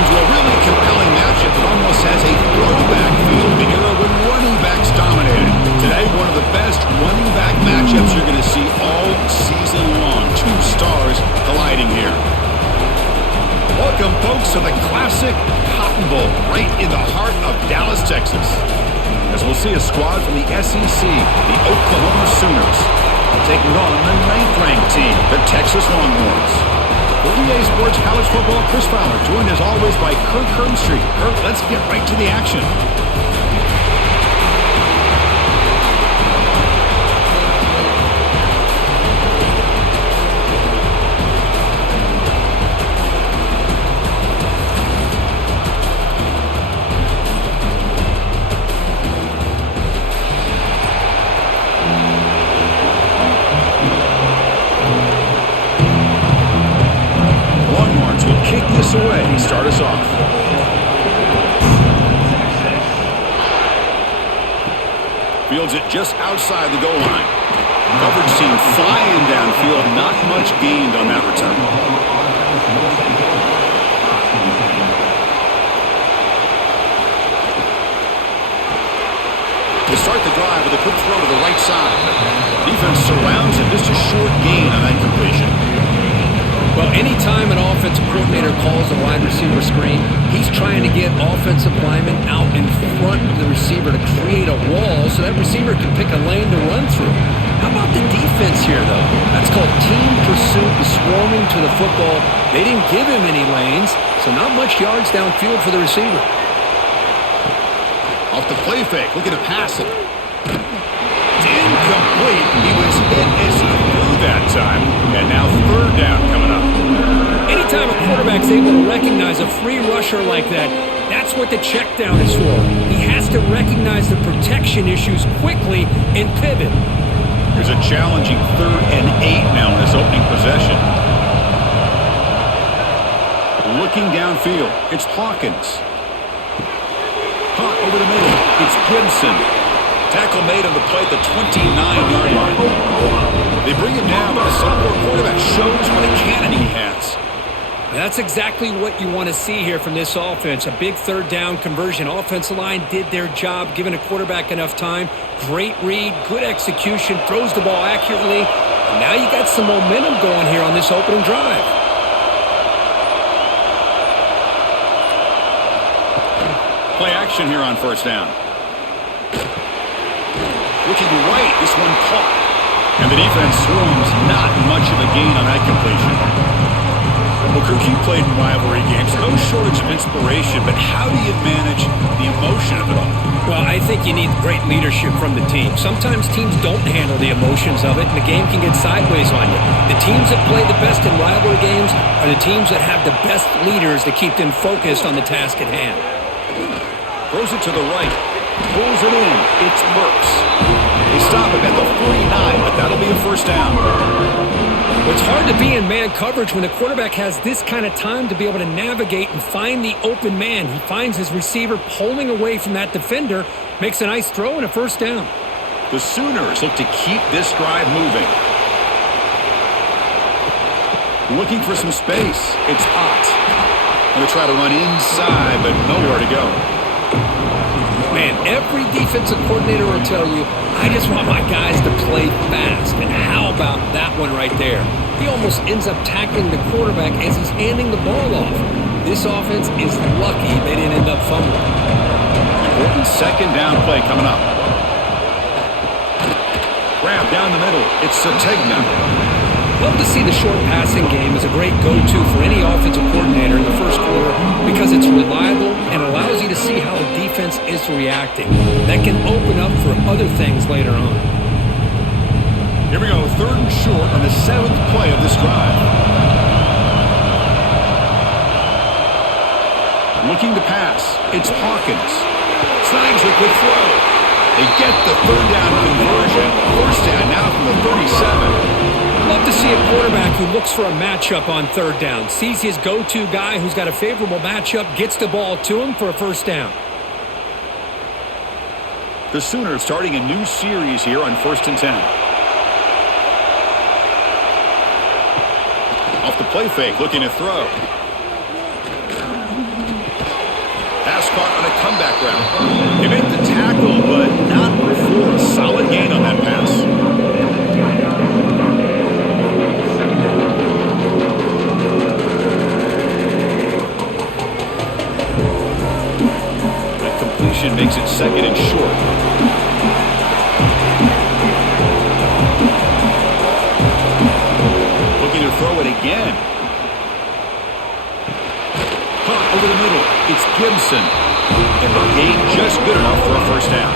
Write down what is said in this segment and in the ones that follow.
into a really compelling matchup that almost has a throwback feel to the era when running backs dominated. Today, one of the best running back matchups you're going to see all season long. Two stars colliding here. Welcome, folks, to the classic Cotton Bowl right in the heart of Dallas, Texas. As we'll see a squad from the SEC, the Oklahoma Sooners, taking on the 9th-ranked team, the Texas Longhorns. For EA Sports College Football, Chris Fowler, joined as always by Kirk Herbstreit. Kirk, let's get right to the action. Away, start us off. Fields it just outside the goal line. Coverage team flying downfield, not much gained on that return. To start the drive with a quick throw to the right side. Defense surrounds him, just a short gain on that completion. Well, anytime an offensive coordinator calls a wide receiver screen, he's trying to get offensive linemen out in front of the receiver to create a wall so that receiver can pick a lane to run through. How about the defense here, though? That's called team pursuit and swarming to the football. They didn't give him any lanes, so not much yards downfield for the receiver. Off the play fake, looking to pass it. It's incomplete. He was hit as he threw that time, and now third down coming up. Anytime a quarterback's able to recognize a free rusher like that, that's what the check down is for. He has to recognize the protection issues quickly and pivot. There's a challenging 3rd and 8 now in this opening possession. Looking downfield, it's Hawkins. Hunt over the middle, it's Gibson. Tackle made on the play at the 29-yard line. They bring him down, but the sophomore quarterback shows what a cannon he has. That's exactly what you want to see here from this offense. A big 3rd down conversion. Offensive line did their job, giving a quarterback enough time. Great read, good execution, throws the ball accurately. And now you got some momentum going here on this opening drive. Play action here on 1st down. Looking right, this one caught. And the defense swarms, not much of a gain on that completion. Well, Kirk, you played in rivalry games. No shortage of inspiration, but how do you manage the emotion of it all? Well, I think you need great leadership from the team. Sometimes teams don't handle the emotions of it, and the game can get sideways on you. The teams that play the best in rivalry games are the teams that have the best leaders to keep them focused on the task at hand. Throws it to the right. Pulls it in. It's Burks. They stop him at the 49, but that'll be a 1st down. It's hard to be in man coverage when the quarterback has this kind of time to be able to navigate and find the open man. He finds his receiver pulling away from that defender, makes a nice throw and a 1st down. The Sooners look to keep this drive moving. Looking for some space. It's Ott. Going to try to run inside, but nowhere to go. Man, every defensive coordinator will tell you, I just want my guys to play fast. And how about that one right there? He almost ends up tackling the quarterback as he's handing the ball off. This offense is lucky they didn't end up fumbling. Important 2nd down play coming up. Grab down the middle. It's Sategna. Love to see the short passing game as a great go-to for any offensive coordinator in the 1st quarter because it's reliable and allows you to see how the defense is reacting. That can open up for other things later on. Here we go, 3rd and short on the 7th play of this drive. Looking to pass, it's Hawkins. Snags a quick throw. They get the 3rd down conversion. 1st down now from the 37. Love to see a quarterback who looks for a matchup on 3rd down. Sees his go-to guy who's got a favorable matchup, gets the ball to him for a 1st down. The Sooners starting a new series here on 1st and 10. Off the play fake, looking to throw. gain on that pass. That completion makes it 2nd and short. Looking to throw it again. Caught over the middle. It's Gibson. And the gain just good enough for a first down.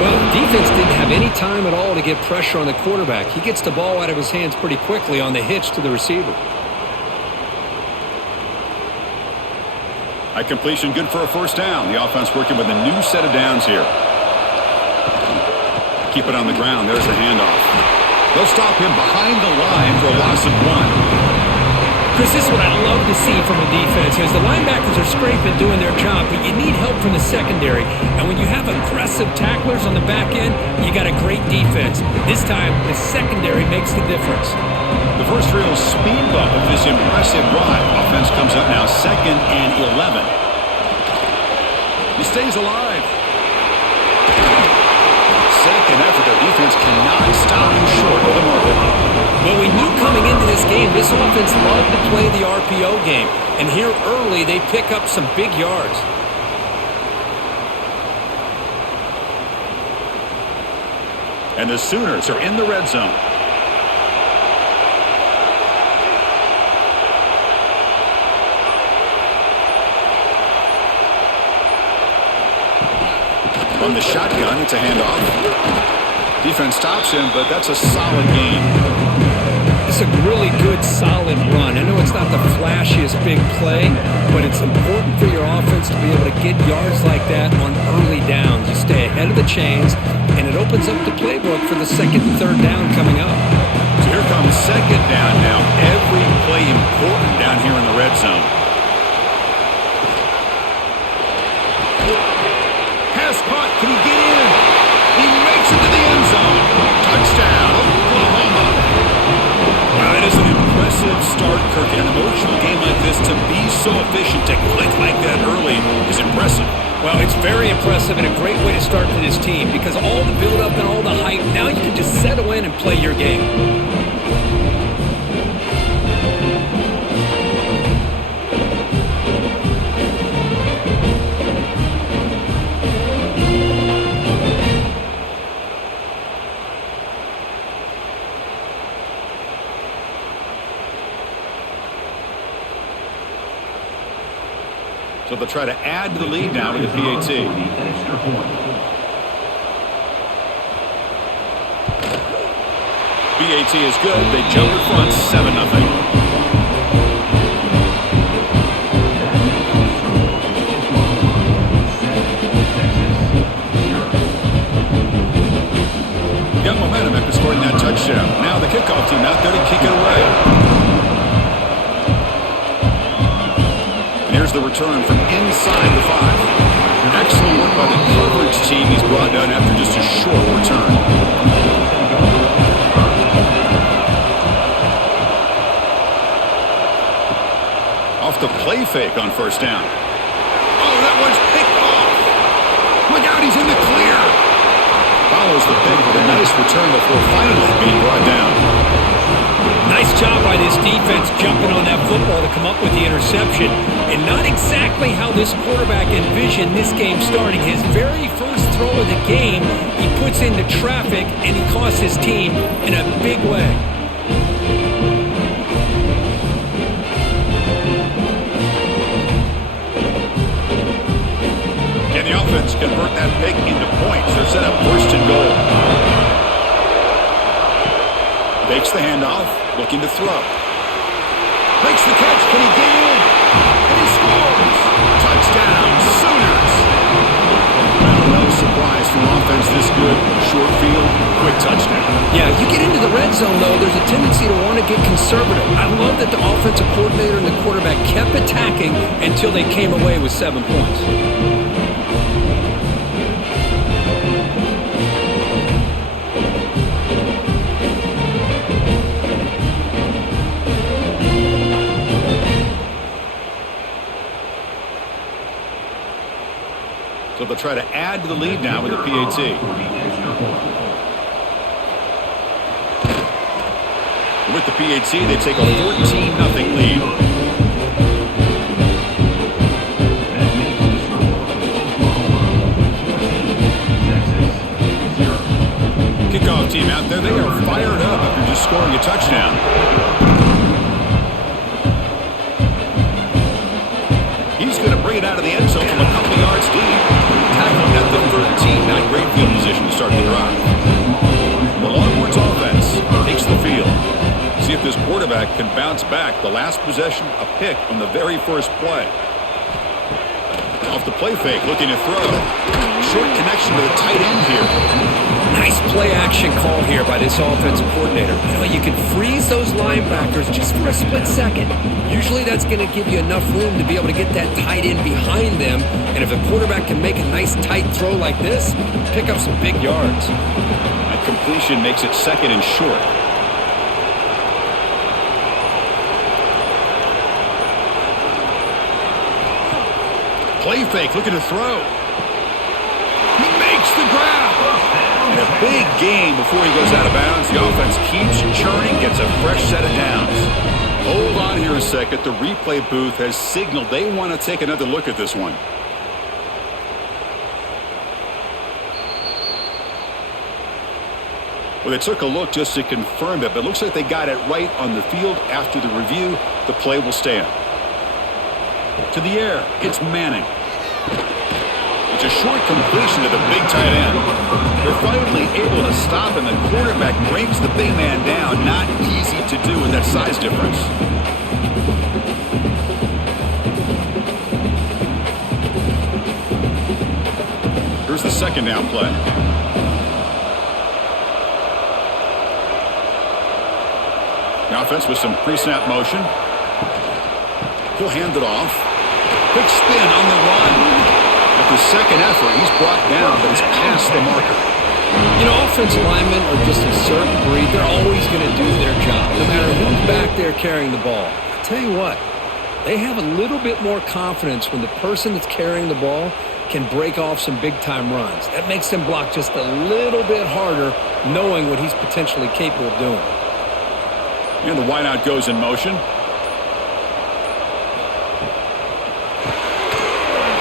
Well, the defense didn't have any time at all to get pressure on the quarterback. He gets the ball out of his hands pretty quickly on the hitch to the receiver. High completion, good for a first down. The offense working with a new set of downs here. Keep it on the ground. There's the handoff. They'll stop him behind the line for a loss of 1. Chris, this is what I love to see from a defense is the linebackers are scraping, doing their job, but you need help from the secondary. And when you have aggressive tacklers on the back end, you got a great defense. This time, the secondary makes the difference. The first real speed bump of this impressive drive. Offense comes up now 2nd and 11. He stays alive. Second effort, their defense cannot stop him short of the marker. Well, we knew coming into this game, this offense loved to play the RPO game. And here early, they pick up some big yards. And the Sooners are in the red zone. On the shotgun, it's a handoff. Defense stops him, but that's a solid gain. It's a really good, solid run. I know it's not the flashiest big play, but it's important for your offense to be able to get yards like that on early downs. You stay ahead of the chains, and it opens up the playbook for the 2nd and 3rd down coming up. So here comes 2nd down now. Every play important down here in the red zone. Pass caught. Can he get in? He makes it to the end zone. Touchdown, Oklahoma. That is an impressive start, Kirk. In an emotional game like this, to be so efficient, to click like that early is impressive. Well, it's very impressive and a great way to start for this team because all the build-up and all the hype, now you can just settle in and play your game. So they'll try to add to the lead now with the PAT. PAT is good. They jump in front 7-0. Got momentum after scoring that touchdown. Now the kickoff team out there to kick it away. Here's the return from inside the 5. Excellent work by the coverage team. He's brought down after just a short return. Off the play fake on first down. Oh, that one's picked off. Look out, he's in the clear. Follows the pick with a nice return before finally being brought down. Nice job by this defense jumping on that football to come up with the interception. And not exactly how this quarterback envisioned this game starting. His very first throw of the game, he puts into traffic, and he costs his team in a big way. Can the offense convert that pick into points? They're set up 1st and goal. Takes the handoff, looking to throw. Makes the catch. Can he get in? And he scores. Touchdown, Sooners. Well, no surprise from offense this good. Short field, quick touchdown. Yeah, you get into the red zone, though, there's a tendency to want to get conservative. I love that the offensive coordinator and the quarterback kept attacking until they came away with 7 points. So they'll try to add to the lead now with the PAT. With the PAT, they take a 14-0 lead. Kickoff team out there, they are fired up after just scoring a touchdown. He's going to bring it out of the end zone from a couple yards deep. Tackling at the 13, not great field position to start the drive. The Longhorns offense takes the field. See if this quarterback can bounce back. The last possession, a pick on the very first play. Off the play fake, looking to throw. Short connection to the tight end here. Nice play action call here by this offensive coordinator. You know, you can freeze those linebackers just for a split second. Usually that's going to give you enough room to be able to get that tight end behind them. And if a quarterback can make a nice tight throw like this, pick up some big yards. That completion makes it second and short. Play fake, looking to throw. He makes the grab. And a big gain before he goes out of bounds. The offense keeps churning, gets a fresh set of downs. Hold on here a second. The replay booth has signaled they want to take another look at this one. Well, they took a look just to confirm it, but it looks like they got it right on the field. After the review, the play will stand. To the air, it's Manning. It's a short completion to the big tight end. They're finally able to stop him. The quarterback brings the big man down. Not easy to do with that size difference. Here's the second down play. The offense with some pre-snap motion. He'll hand it off. Quick spin on the run. After second effort, he's brought down, but he's past the marker. You know, offensive linemen are just a certain breed. They're always going to do their job, no matter who's back there carrying the ball. I'll tell you what, they have a little bit more confidence when the person that's carrying the ball can break off some big-time runs. That makes them block just a little bit harder, knowing what he's potentially capable of doing. And the wideout goes in motion.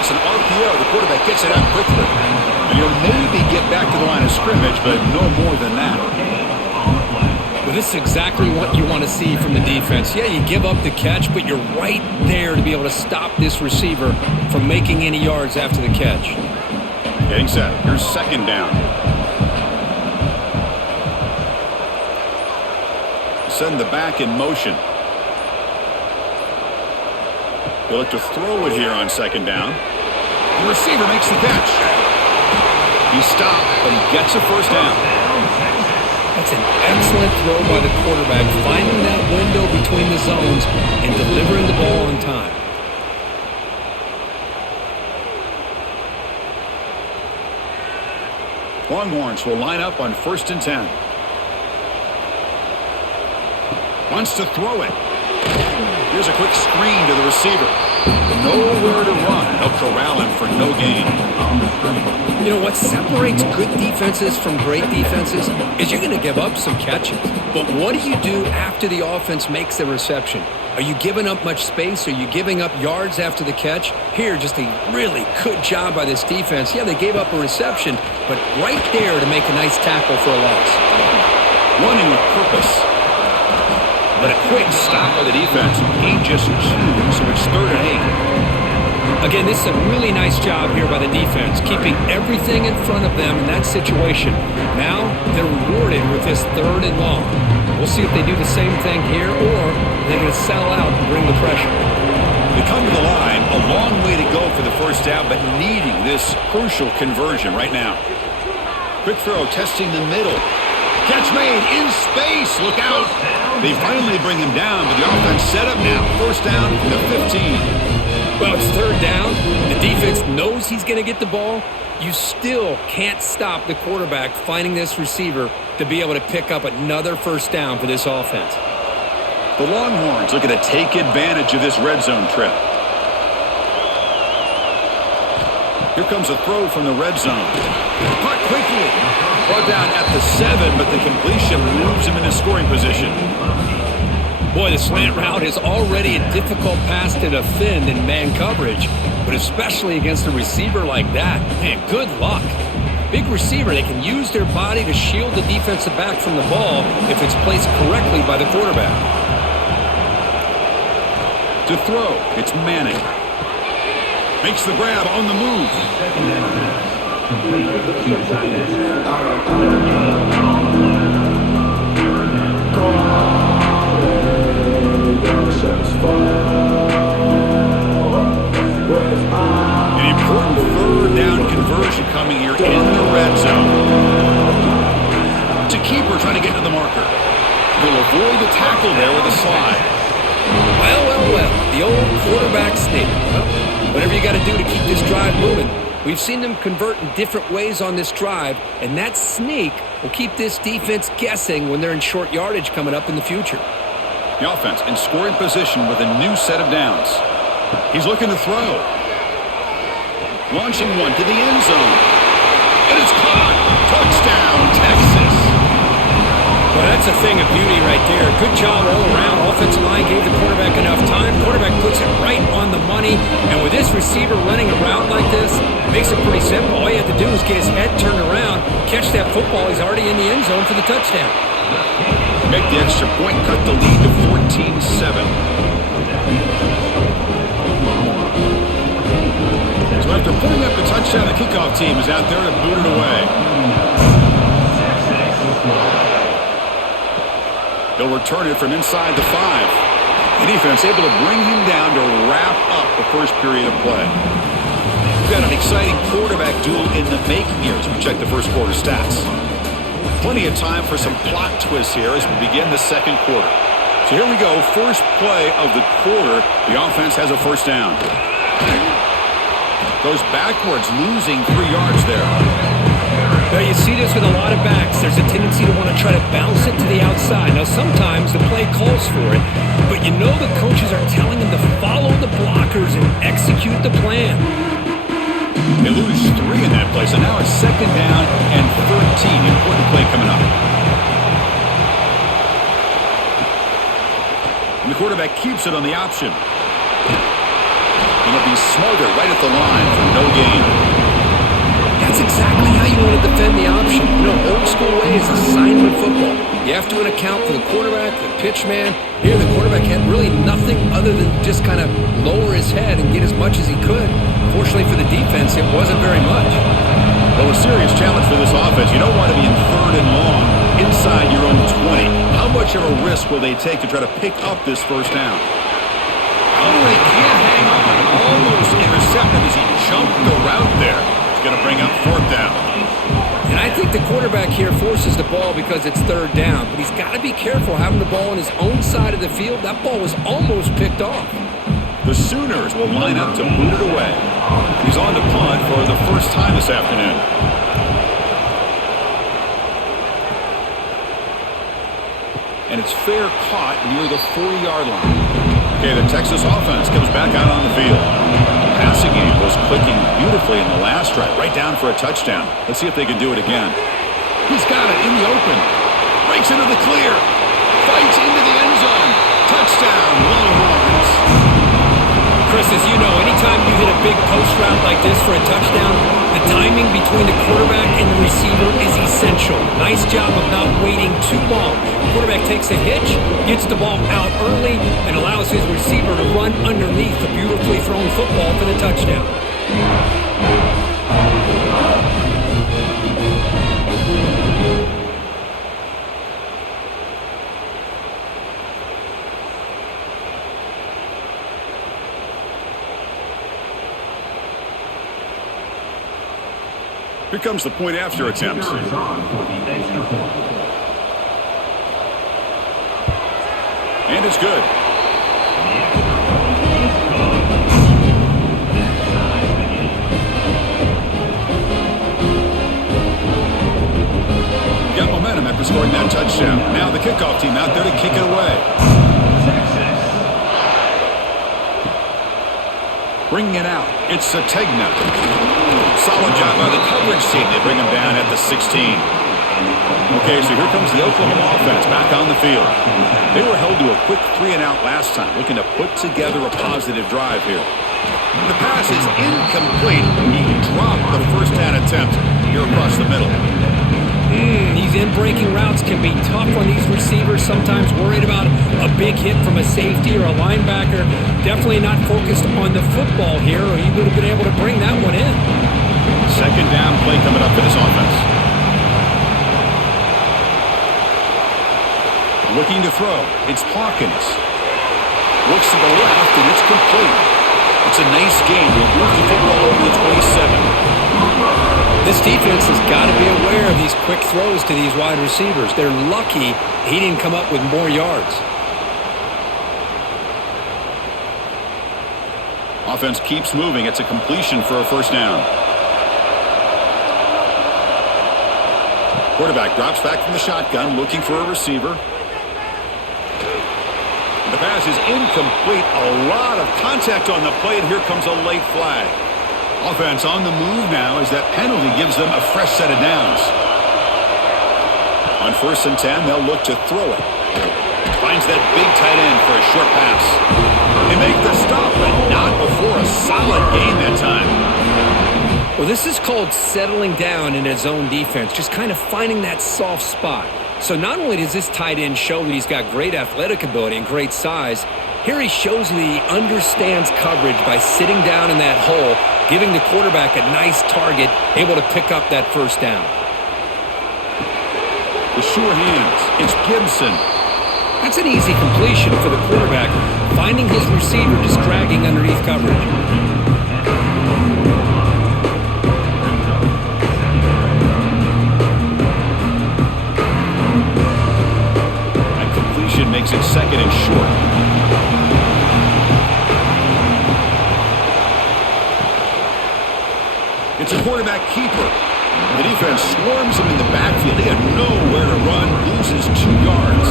It's an RPO. The quarterback gets it out quickly. And he'll maybe get back to the line of scrimmage, but no more than that. Well, this is exactly what you want to see from the defense. Yeah, you give up the catch, but you're right there to be able to stop this receiver from making any yards after the catch. Getting set. Here's second down. Send the back in motion. They'll look to throw it here on second down. The receiver makes the catch. He's stopped, but he gets a first down. That's an excellent throw by the quarterback, finding that window between the zones and delivering the ball on time. Longhorns will line up on 1st and 10. Wants to throw it. Here's a quick screen to the receiver. Nowhere to run. They'll corral him for no gain. You know, what separates good defenses from great defenses is you're going to give up some catches. But what do you do after the offense makes the reception? Are you giving up much space? Are you giving up yards after the catch? Here, just a really good job by this defense. Yeah, they gave up a reception, but right there to make a nice tackle for a loss. Running with purpose. But a quick stop by the defense. 8 just 2, so it's 3rd and 8. Again, this is a really nice job here by the defense, keeping everything in front of them in that situation. Now they're rewarded with this 3rd and long. We'll see if they do the same thing here, or they're going to sell out and bring the pressure. They come to the line, a long way to go for the first down, but needing this crucial conversion right now. Quick throw, testing the middle. Catch made in space. Look out. They finally bring him down, but the offense set up now. First down from the 15. Well, it's 3rd down. The defense knows he's going to get the ball. You still can't stop the quarterback finding this receiver to be able to pick up another first down for this offense. The Longhorns looking to take advantage of this red zone trip. Here comes a throw from the red zone. Caught quickly. Brought down at the 7, but the completion moves him into scoring position. Boy, the slant route is already a difficult pass to defend in man coverage, but especially against a receiver like that. Man, good luck. Big receiver, they can use their body to shield the defensive back from the ball if it's placed correctly by the quarterback. To throw, it's Manning. Makes the grab on the move. An important third down conversion coming here in the red zone. To keeper trying to get to the marker. He'll avoid the tackle there with a slide. Well, the old quarterback sneak. Well, whatever you got to do to keep this drive moving. We've seen them convert in different ways on this drive, and that sneak will keep this defense guessing when they're in short yardage coming up in the future. The offense in scoring position with a new set of downs. He's looking to throw. Launching one to the end zone. And it's caught. Touchdown, Texas. Well, that's a thing of beauty right there. Good job all around. Offensive line gave the quarterback enough time. Quarterback puts it right on the money. And with this receiver running around like this, it makes it pretty simple. All you have to do is get his head turned around, catch that football. He's already in the end zone for the touchdown. Make the extra point, cut the lead to 14-7. So after putting up the touchdown, the kickoff team is out there to boot it away. They'll return it from inside the 5. The defense able to bring him down to wrap up the first period of play. We've got an exciting quarterback duel in the making here as we check the first quarter stats. Plenty of time for some plot twists here as we begin the second quarter. So here we go, first play of the quarter. The offense has a first down. Goes backwards, losing 3 yards there. Well, you see this with a lot of backs. There's a tendency to want to try to bounce it to the outside. Now, sometimes the play calls for it, but you know the coaches are telling them to follow the blockers and execute the plan. They lose 3 in that play, so now it's second down and 13. Important play coming up. And the quarterback keeps it on the option. Going to be smothered right at the line for no gain. That's exactly how you want to defend the option. You know, old school way is assignment football. You have to account for the quarterback, the pitch man. Here, the quarterback had really nothing other than just kind of lower his head and get as much as he could. Fortunately for the defense, it wasn't very much. Well, a serious challenge for this offense. You don't want to be in third and long inside your own 20. How much of a risk will they take to try to pick up this first down? Oh, they can't hang on. Almost intercepted as he jumped the route there. Going to bring up fourth down. And I think the quarterback here forces the ball because it's third down, but he's got to be careful having the ball on his own side of the field. That ball was almost picked off. The Sooners will line up to boot it away. He's on to punt for the first time this afternoon. And it's fair caught near the 40-yard line. Okay, the Texas offense comes back out on the field. Passing game was clicking beautifully in the last drive, right down for a touchdown. Let's see if they can do it again. He's got it in the open. Breaks into the clear. Fights into the end zone. Touchdown, Longhorns. Chris, as you know, anytime you hit a big post route like this for a touchdown, the timing between the quarterback and the receiver is essential. Nice job of not waiting too long. The quarterback takes a hitch, gets the ball out early, and allows his receiver to run underneath the beautifully thrown football for the touchdown. Here comes the point after attempt. And it's good. Got momentum after scoring that touchdown. Now the kickoff team out there to kick it away. Bringing it out. It's Sategna. Solid job by the coverage team. They bring him down at the 16. Okay, so here comes the Oklahoma offense back on the field. They were held to a quick 3-and-out last time, looking to put together a positive drive here. The pass is incomplete. He dropped the first down attempt here across the middle. These in-breaking routes can be tough on these receivers, sometimes worried about a big hit from a safety or a linebacker. Definitely not focused on the football here, or he would have been able to bring that one in. Second down play coming up for this offense. Looking to throw. It's Hawkins. Looks to the left, and it's complete. It's a nice game. We'll move the football over the 27. This defense has got to be aware of these quick throws to these wide receivers. They're lucky he didn't come up with more yards. Offense keeps moving. It's a completion for a first down. Quarterback drops back from the shotgun, looking for a receiver. The pass is incomplete. A lot of contact on the play, and here comes a late flag. Offense on the move now as that penalty gives them a fresh set of downs. On 1st and 10, they'll look to throw it. Finds that big tight end for a short pass. They make the stop, but not before a solid gain that time. Well, this is called settling down in his zone defense, just kind of finding that soft spot. So not only does this tight end show that he's got great athletic ability and great size, here he shows that he understands coverage by sitting down in that hole, giving the quarterback a nice target, able to pick up that first down. The sure hands. It's Gibson. That's an easy completion for the quarterback, finding his receiver just dragging underneath coverage. Makes it 2nd and short. It's a quarterback keeper. The defense swarms him in the backfield. He had nowhere to run, loses 2 yards.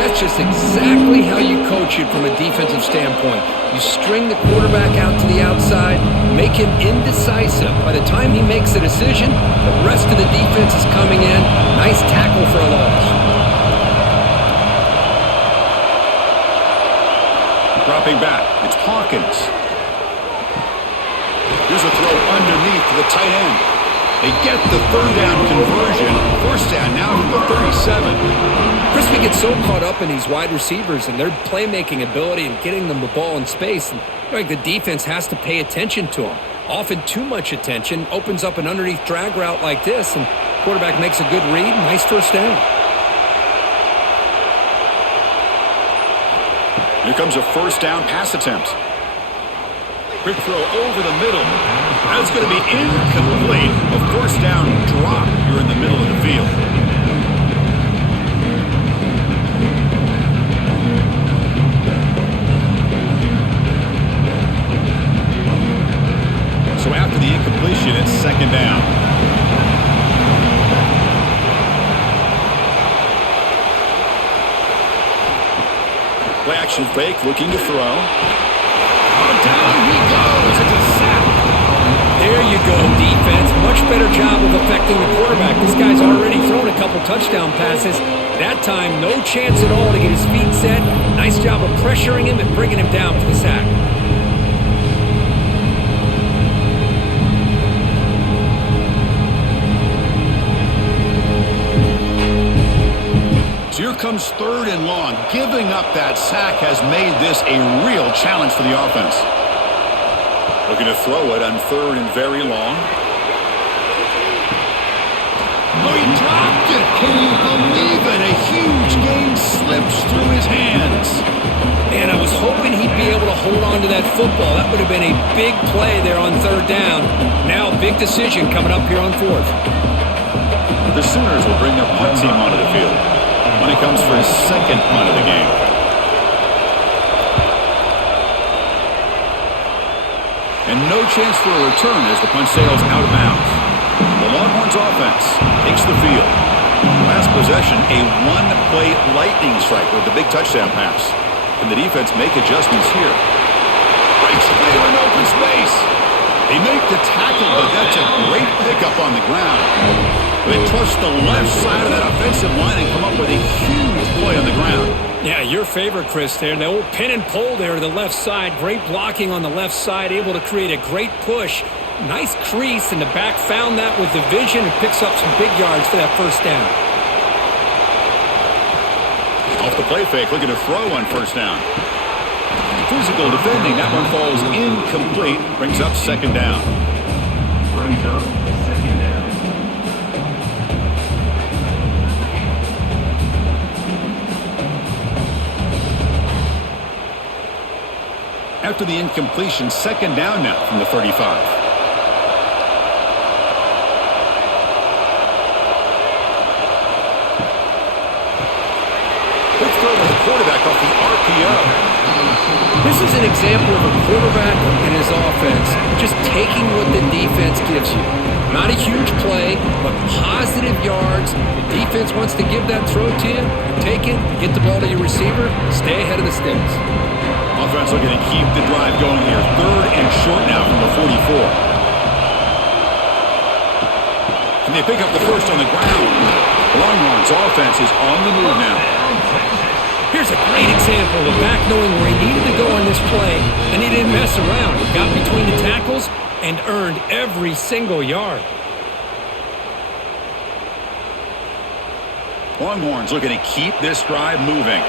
That's just exactly how you coach it from a defensive standpoint. You string the quarterback out to the outside, make him indecisive. By the time he makes a decision, the rest of the defense is coming in. Nice tackle for a loss. Dropping back, it's Hawkins. Here's a throw underneath to the tight end. They get the 3rd down conversion. 1st down now to the 37. Crispy gets so caught up in these wide receivers and their playmaking ability and getting them the ball in space. And like the defense has to pay attention to them. Often too much attention opens up an underneath drag route like this, and quarterback makes a good read. Nice first down. Here comes a 1st down pass attempt. Quick throw over the middle. That's going to be incomplete. A 1st down drop here in the middle of the field. So after the incompletion, it's 2nd down. Play action fake, looking to throw. Oh, down he goes. It's a sack. There you go, defense. Much better job of affecting the quarterback. This guy's already thrown a couple touchdown passes. That time, no chance at all to get his feet set. Nice job of pressuring him and bringing him down for the sack. So here comes 3rd and long. Giving up that sack has made this a real challenge for the offense. Looking to throw it on 3rd and very long. Oh, he dropped it. Can you believe it? A huge game slips through his hands. And I was hoping he'd be able to hold on to that football. That would have been a big play there on 3rd down. Now a big decision coming up here on 4th. The Sooners will bring their punt team onto the field when he comes for his 2nd punt of the game. And no chance for a return as the punt sails out of bounds. The Longhorns offense takes the field. Last possession, a 1-play lightning strike with the big touchdown pass. Can the defense make adjustments here? Breaks clear in open space. They make the tackle, but that's a great pickup on the ground. They trust the left side of that offensive line and come up with a huge play on the ground. Yeah, your favorite, Chris, there. The old pin and pull there to the left side. Great blocking on the left side, able to create a great push. Nice crease, and the back found that with the vision and picks up some big yards for that first down. Off the play fake, looking to throw on first down. Physical defending, that one falls incomplete, brings up second down. After the incompletion, second down now from the 35. Quick throw to the quarterback off the RPO. This is an example of a quarterback and his offense just taking what the defense gives you. Not a huge play, but positive yards. The defense wants to give that throw to you. Take it, get the ball to your receiver, stay ahead of the sticks. Offense looking to keep the drive going here. Third and short now from the 44. And they pick up the first on the ground. Longhorns offense is on the move now. Here's a great example of a back knowing where he needed to go on this play, and he didn't mess around. He got between the tackles and earned every single yard. Longhorns looking to keep this drive moving.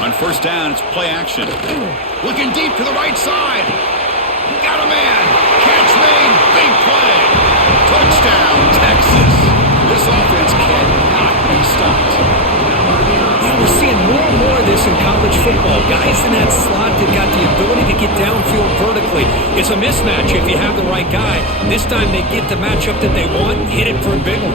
On first down, it's play action. Looking deep to the right side. Got a man. Catch made. Big play. Touchdown, Texas. This offense cannot be stopped. Yeah, we're seeing more and more of this in college football. Guys in that slot that got the ability to get downfield vertically. It's a mismatch if you have the right guy. This time they get the matchup that they want, hit it for a big one.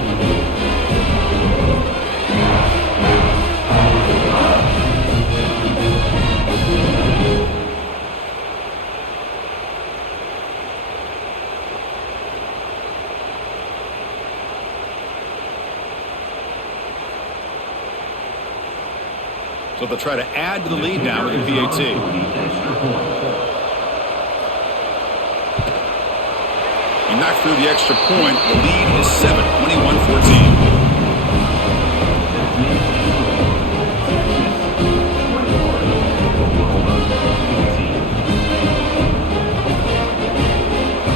So they'll try to add to the lead now with the PAT. He knocked through the extra point. The lead is 7, 21-14.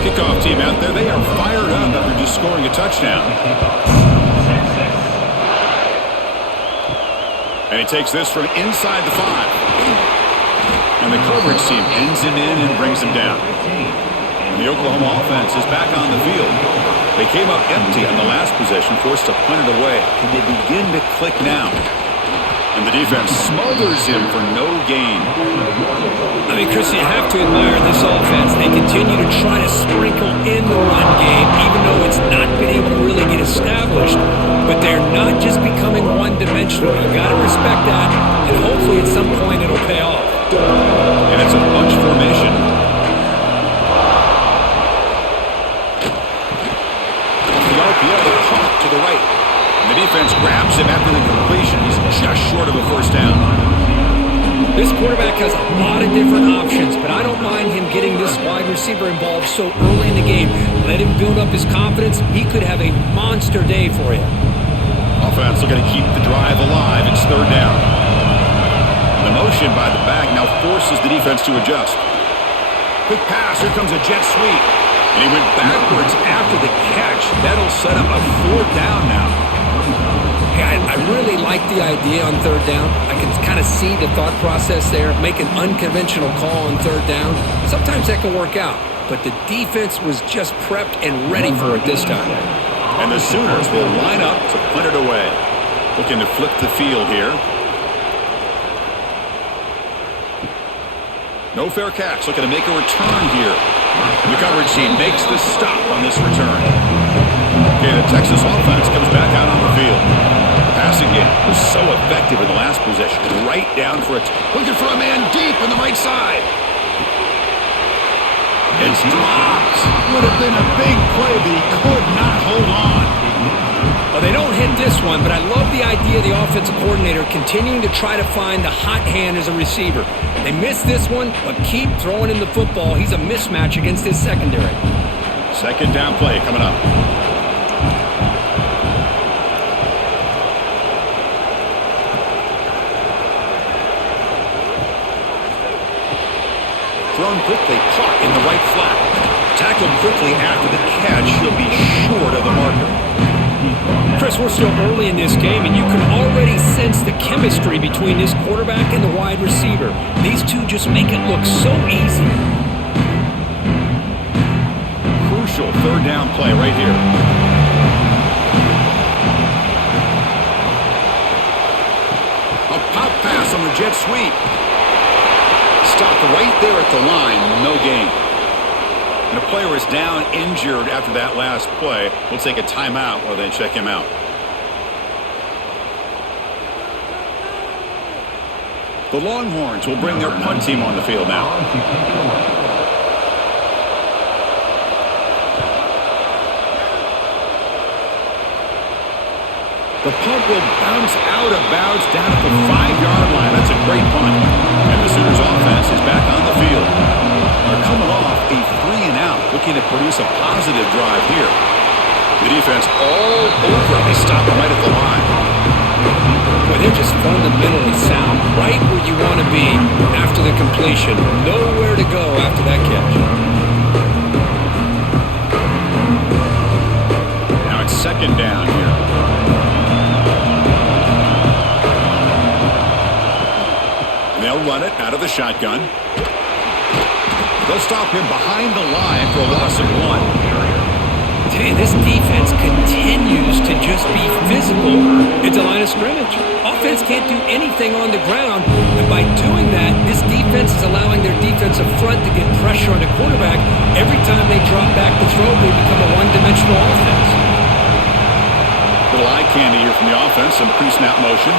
Kickoff team out there. They are fired up after just scoring a touchdown. And he takes this from inside the 5. And the coverage team ends him in and brings him down. And the Oklahoma offense is back on the field. They came up empty on the last possession, forced to punt it away. Can they begin to click now? And the defense smothers him for no gain. I mean, Chris, you have to admire this offense. They continue to try to sprinkle in the run game, even though it's not been able to really get established. But they're not just becoming one-dimensional. You got to respect that, and hopefully at some point it'll pay off. And it's a bunch formation. The RPO, the pump to the right. And the defense grabs him after the completion. He's just short of a first down. This quarterback has a lot of different options, but I don't mind him getting this wide receiver involved so early in the game. Let him build up his confidence. He could have a monster day for you. Offense looking to keep the drive alive. It's third down. The motion by the back now forces the defense to adjust. Quick pass. Here comes a jet sweep. And he went backwards after the catch. That'll set up a fourth down now. Yeah, I really like the idea on third down. I can kind of see the thought process there. Make an unconventional call on third down. Sometimes that can work out. But the defense was just prepped and ready for it this time. And the Sooners will line up to punt it away. Looking to flip the field here. No fair catch. Looking to make a return here. The coverage team makes the stop on this return. Okay, the Texas offense comes back out on the field. The passing game was so effective in the last possession. Right down for it. Looking for a man deep on the right side. It's dropped. Would have been a big play, but he could not hold on. Well, they don't hit this one, but I love the idea of the offensive coordinator continuing to try to find the hot hand as a receiver. They missed this one, but keep throwing him the football. He's a mismatch against his secondary. Second down play coming up. Thrown quickly, caught in the right flat. Tackled quickly after the catch. He'll be short of the marker. Chris, we're still early in this game, and you can already sense the chemistry between this quarterback and the wide receiver. These two just make it look so easy. Crucial third down play right here. A pop pass on the jet sweep. Stopped right there at the line. No gain. And a player is down injured after that last play. We'll take a timeout while they check him out. The Longhorns will bring their punt team on the field now. The punt will bounce out of bounds down at the 5-yard line. That's a great punt. And the Sooners offense is back on the field. They're coming off a 3-and-out, looking to produce a positive drive here. The defense all over. They stop right at the line. Boy, they're just fundamentally sound, right where you want to be after the completion. Nowhere to go after that catch. Now it's second down here. They'll run it out of the shotgun. They'll stop him behind the line for a loss of 1. Tell you, this defense continues to just be physical at the line of scrimmage. Offense can't do anything on the ground, and by doing that, this defense is allowing their defensive front to get pressure on the quarterback. Every time they drop back to throw, they become a one-dimensional offense. Little eye candy here from the offense, some pre-snap motion.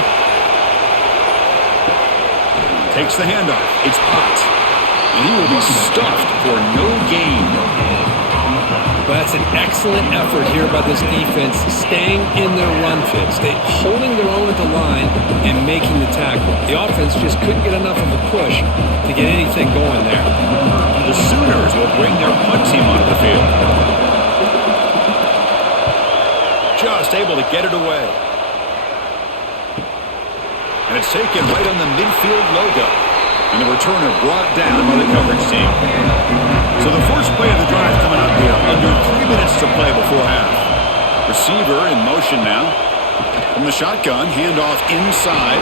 Takes the handoff. It's Potts. And he will be stuffed for no gain. But that's an excellent effort here by this defense, staying in their run fits. They holding their own at the line and making the tackle. The offense just couldn't get enough of a push to get anything going there. The Sooners will bring their punt team onto the field. Just able to get it away. And it's taken right on the midfield logo. And the returner brought down by the coverage team. So the first play of the drive coming up here. Under 3 minutes to play before half. Receiver in motion now. From the shotgun, handoff inside.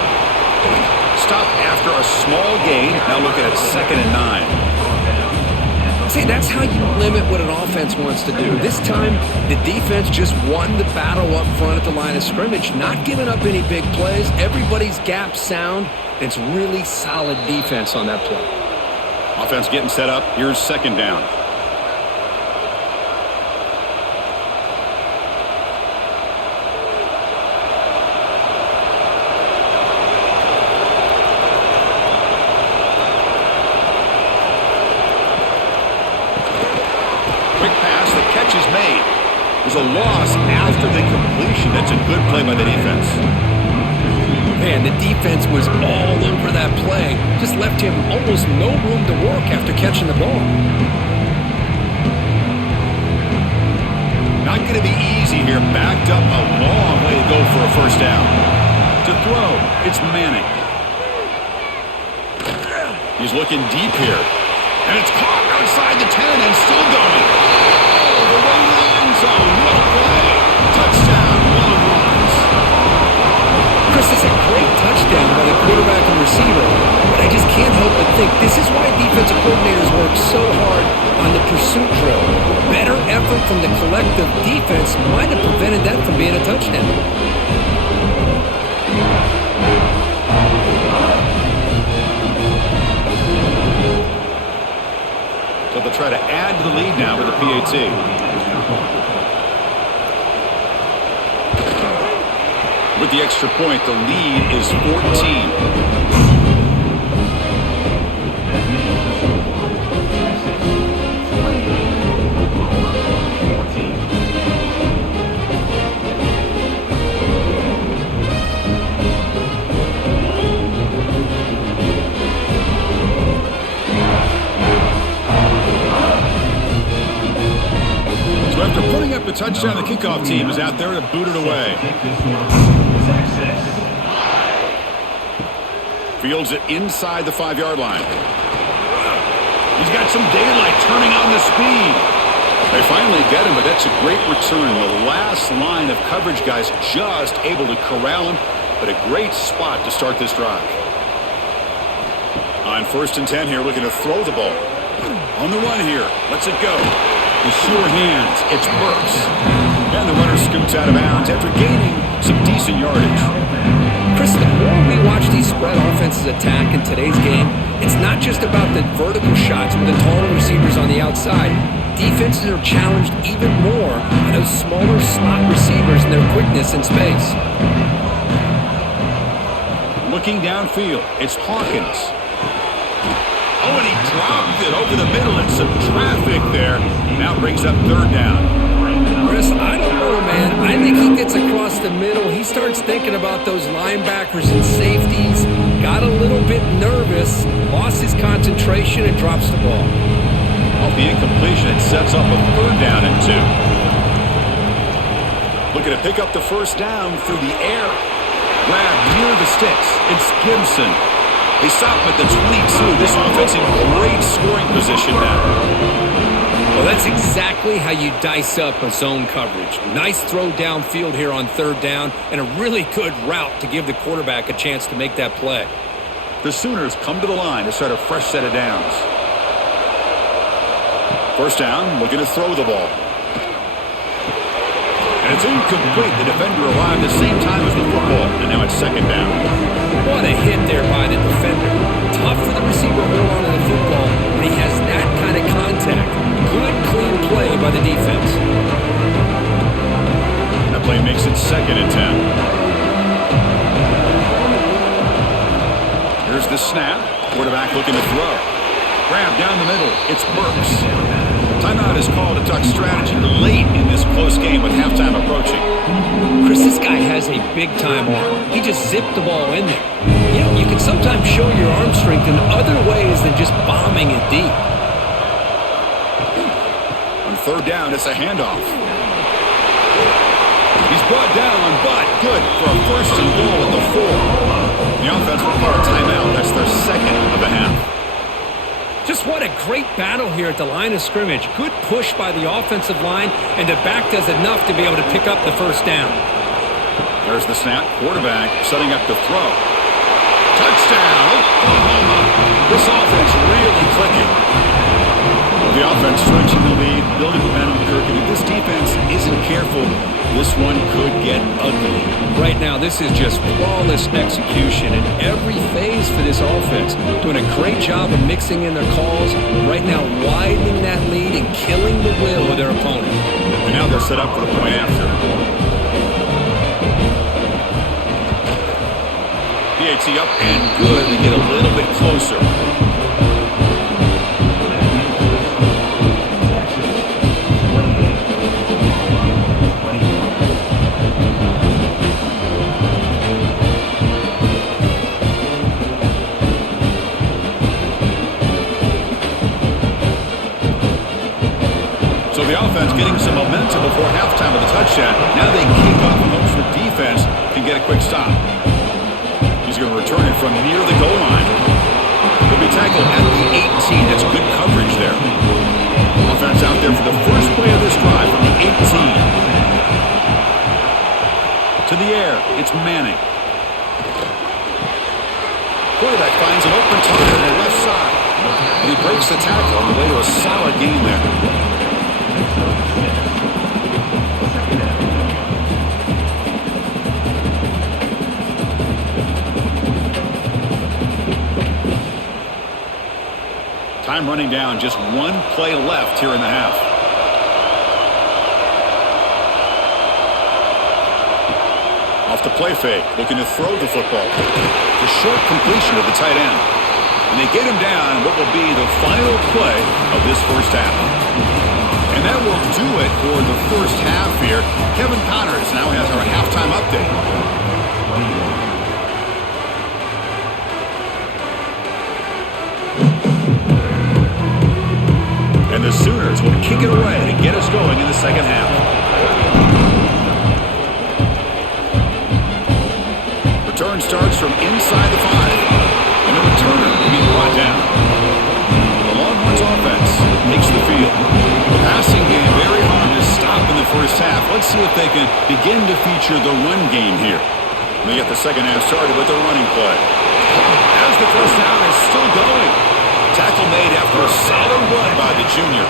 Stop after a small gain. Now looking at 2nd and 9. See, that's how you limit what an offense wants to do. This time, the defense just won the battle up front at the line of scrimmage, not giving up any big plays. Everybody's gap sound. It's really solid defense on that play. Offense getting set up. Here's 2nd down. Quick pass. The catch is made. There's a loss after the completion. That's a good play by the defense. Man, the defense was all over that play. Just left him almost no room to work after catching the ball. Not going to be easy here. Backed up a long way to go for a first down. To throw, it's Manning. He's looking deep here. And it's caught outside the 10 and still going. All the way to the end zone. What a play. Touchdown, Longhorns. Chris, this is a great touchdown by the quarterback and receiver, but I just can't help but think this is why defensive coordinators work so hard on the pursuit drill. Better effort from the collective defense might have prevented that from being a touchdown. So they'll try to add to the lead now with the PAT. With the extra point, the lead is 14. touchdown. The kickoff team is out there to boot it away. Fields it inside the 5-yard line. He's got some daylight turning on the speed. They finally get him, but that's a great return. The last line of coverage guys just able to corral him, but a great spot to start this drive. On 1st and 10 here, looking to throw the ball. On the run here, lets it go. With sure hands, it's Burks. And the runner scoots out of bounds after gaining some decent yardage. Chris, the more we watch these spread offenses attack in today's game, it's not just about the vertical shots with the taller receivers on the outside. Defenses are challenged even more by those smaller slot receivers and their quickness in space. Looking downfield, it's Hawkins. Oh, and he dropped it over the middle and some traffic there. Now brings up 3rd down. Chris, I don't know, man. I think he gets across the middle. He starts thinking about those linebackers and safeties. Got a little bit nervous, lost his concentration, and drops the ball. Off the incompletion, it sets up a 3rd down and 2. Looking to pick up the 1st down through the air. Grab near the sticks. It's Gibson. They stop him at the 22. This offense in great scoring position now. Well, that's exactly how you dice up a zone coverage. Nice throw downfield here on 3rd down, and a really good route to give the quarterback a chance to make that play. The Sooners come to the line to start a fresh set of downs. 1st down, looking to throw the ball. And it's incomplete. The defender arrived at the same time as the football, and now it's 2nd down. What a hit there by the defender. Tough for the receiver to hold on to the football, and he has that kind of contact. Good, clean play by the defense. That play makes it 2nd and 10. Here's the snap. Quarterback looking to throw. Grab down the middle. It's Burks. Timeout is called to talk strategy late in this close game with halftime approaching. Chris, this guy has a big-time arm. He just zipped the ball in there. You know, you can sometimes show your arm strength in other ways than just bombing it deep. On 3rd down, it's a handoff. He's brought down, but good for a 1st and goal at the 4. The offense will call a timeout. That's their 2nd of the half. Just what a great battle here at the line of scrimmage. Good push by the offensive line, and the back does enough to be able to pick up the 1st down. There's the snap. Quarterback setting up the throw. Touchdown, Oklahoma. This offense really clicking. The offense stretching the lead, building momentum, Kirk. And if this defense isn't careful, this one could get ugly. Right now, this is just flawless execution in every phase for this offense. Doing a great job of mixing in their calls. Right now, widening that lead and killing the will of their opponent. And now they're set up for the point after. PAT up and good. They get a little bit closer. So the offense getting some momentum before halftime with a touchdown. Now they kick off and hopes the defense can get a quick stop. He's going to return it from near the goal line. He'll be tackled at the 18. That's good coverage there. Offense out there for the first play of this drive from the 18. To the air, it's Manning. Quarterback finds an open target on the left side. And he breaks the tackle on the way to a solid gain there. Time running down, just 1 play left here in the half. Off the play fake, looking to throw the football. The short completion of the tight end. And they get him down what will be the final play of this 1st half. And that will do it for the 1st half here. Kevin Connors now has our halftime update. And the Sooners will kick it away to get us going in the 2nd half. Return starts from inside the 5. And a returner will be brought down. The Longhorns offense takes the field. The passing game very hard to stop in the first half. Let's see if they can begin to feature the run game here. They get the second half started with the running play. As the first down is still going. Tackle made after a solid run by the junior.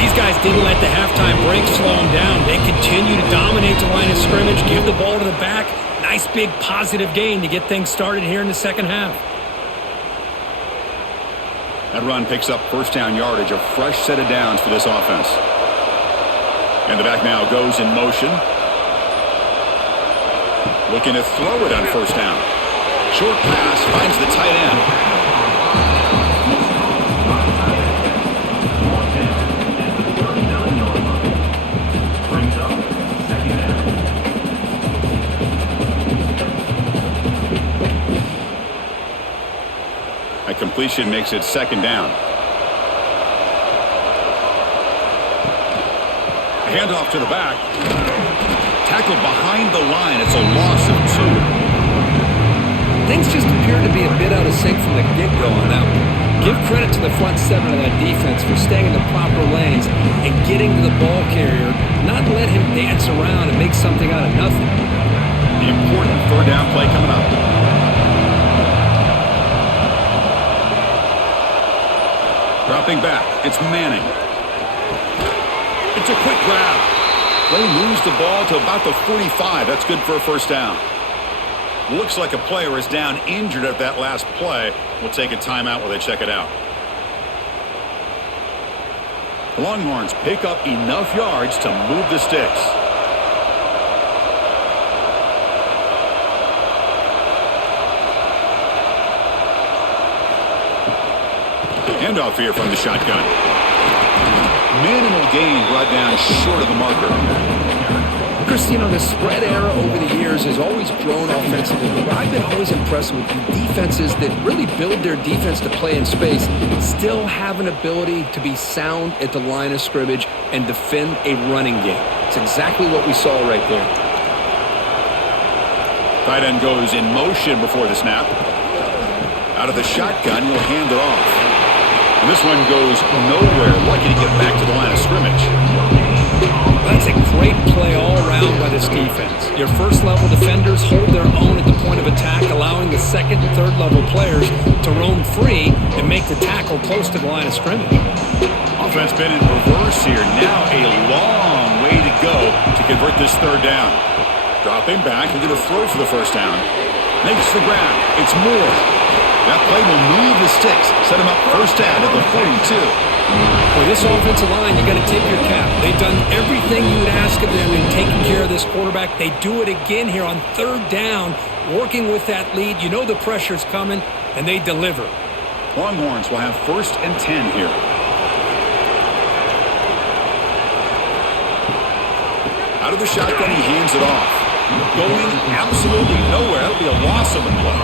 These guys didn't let the halftime break slow them down. They continue to dominate the line of scrimmage, give the ball to the back. Nice big positive gain to get things started here in the second half. That run picks up first down yardage, a fresh set of downs for this offense. And the back now goes in motion. Looking to throw it on first down. Short pass finds the tight end. A completion makes it second down. A handoff to the back. Tackled behind the line. It's a loss of 2. Things just appear to be a bit out of sync from the get-go on that one. Give credit to the front 7 of that defense for staying in the proper lanes and getting to the ball carrier, not let him dance around and make something out of nothing. The important third down play coming up. Dropping back, it's Manning. It's a quick grab. They lose the ball to about the 45. That's good for a first down. Looks like a player is down injured at that last play. We'll take a timeout while they check it out. The Longhorns pick up enough yards to move the sticks. Handoff here from the shotgun. Minimal gain brought down short of the marker. Chris, you know, the spread era over the years has always grown offensively, but I've been always impressed with the defenses that really build their defense to play in space, still have an ability to be sound at the line of scrimmage and defend a running game. It's exactly what we saw right there. Tight end goes in motion before the snap. Out of the shotgun, he'll hand it off. And this one goes nowhere. Lucky to get back to the line of scrimmage. That's a great play all around by this defense. Your first-level defenders hold their own at the point of attack, allowing the second and third-level players to roam free and make the tackle close to the line of scrimmage. Offense been in reverse here. Now a long way to go to convert this third down. Dropping back and going to throw for the first down. Makes the grab. It's Moore. That play will move the sticks, set him up first down at the 42. For this offensive line, you got to tip your cap. They've done everything you would ask of them in taking care of this quarterback. They do it again here on third down, working with that lead. You know the pressure's coming, and they deliver. Longhorns will have first and 10 here. Out of the shotgun, he hands it off. Going absolutely nowhere. That'll be a loss of the play.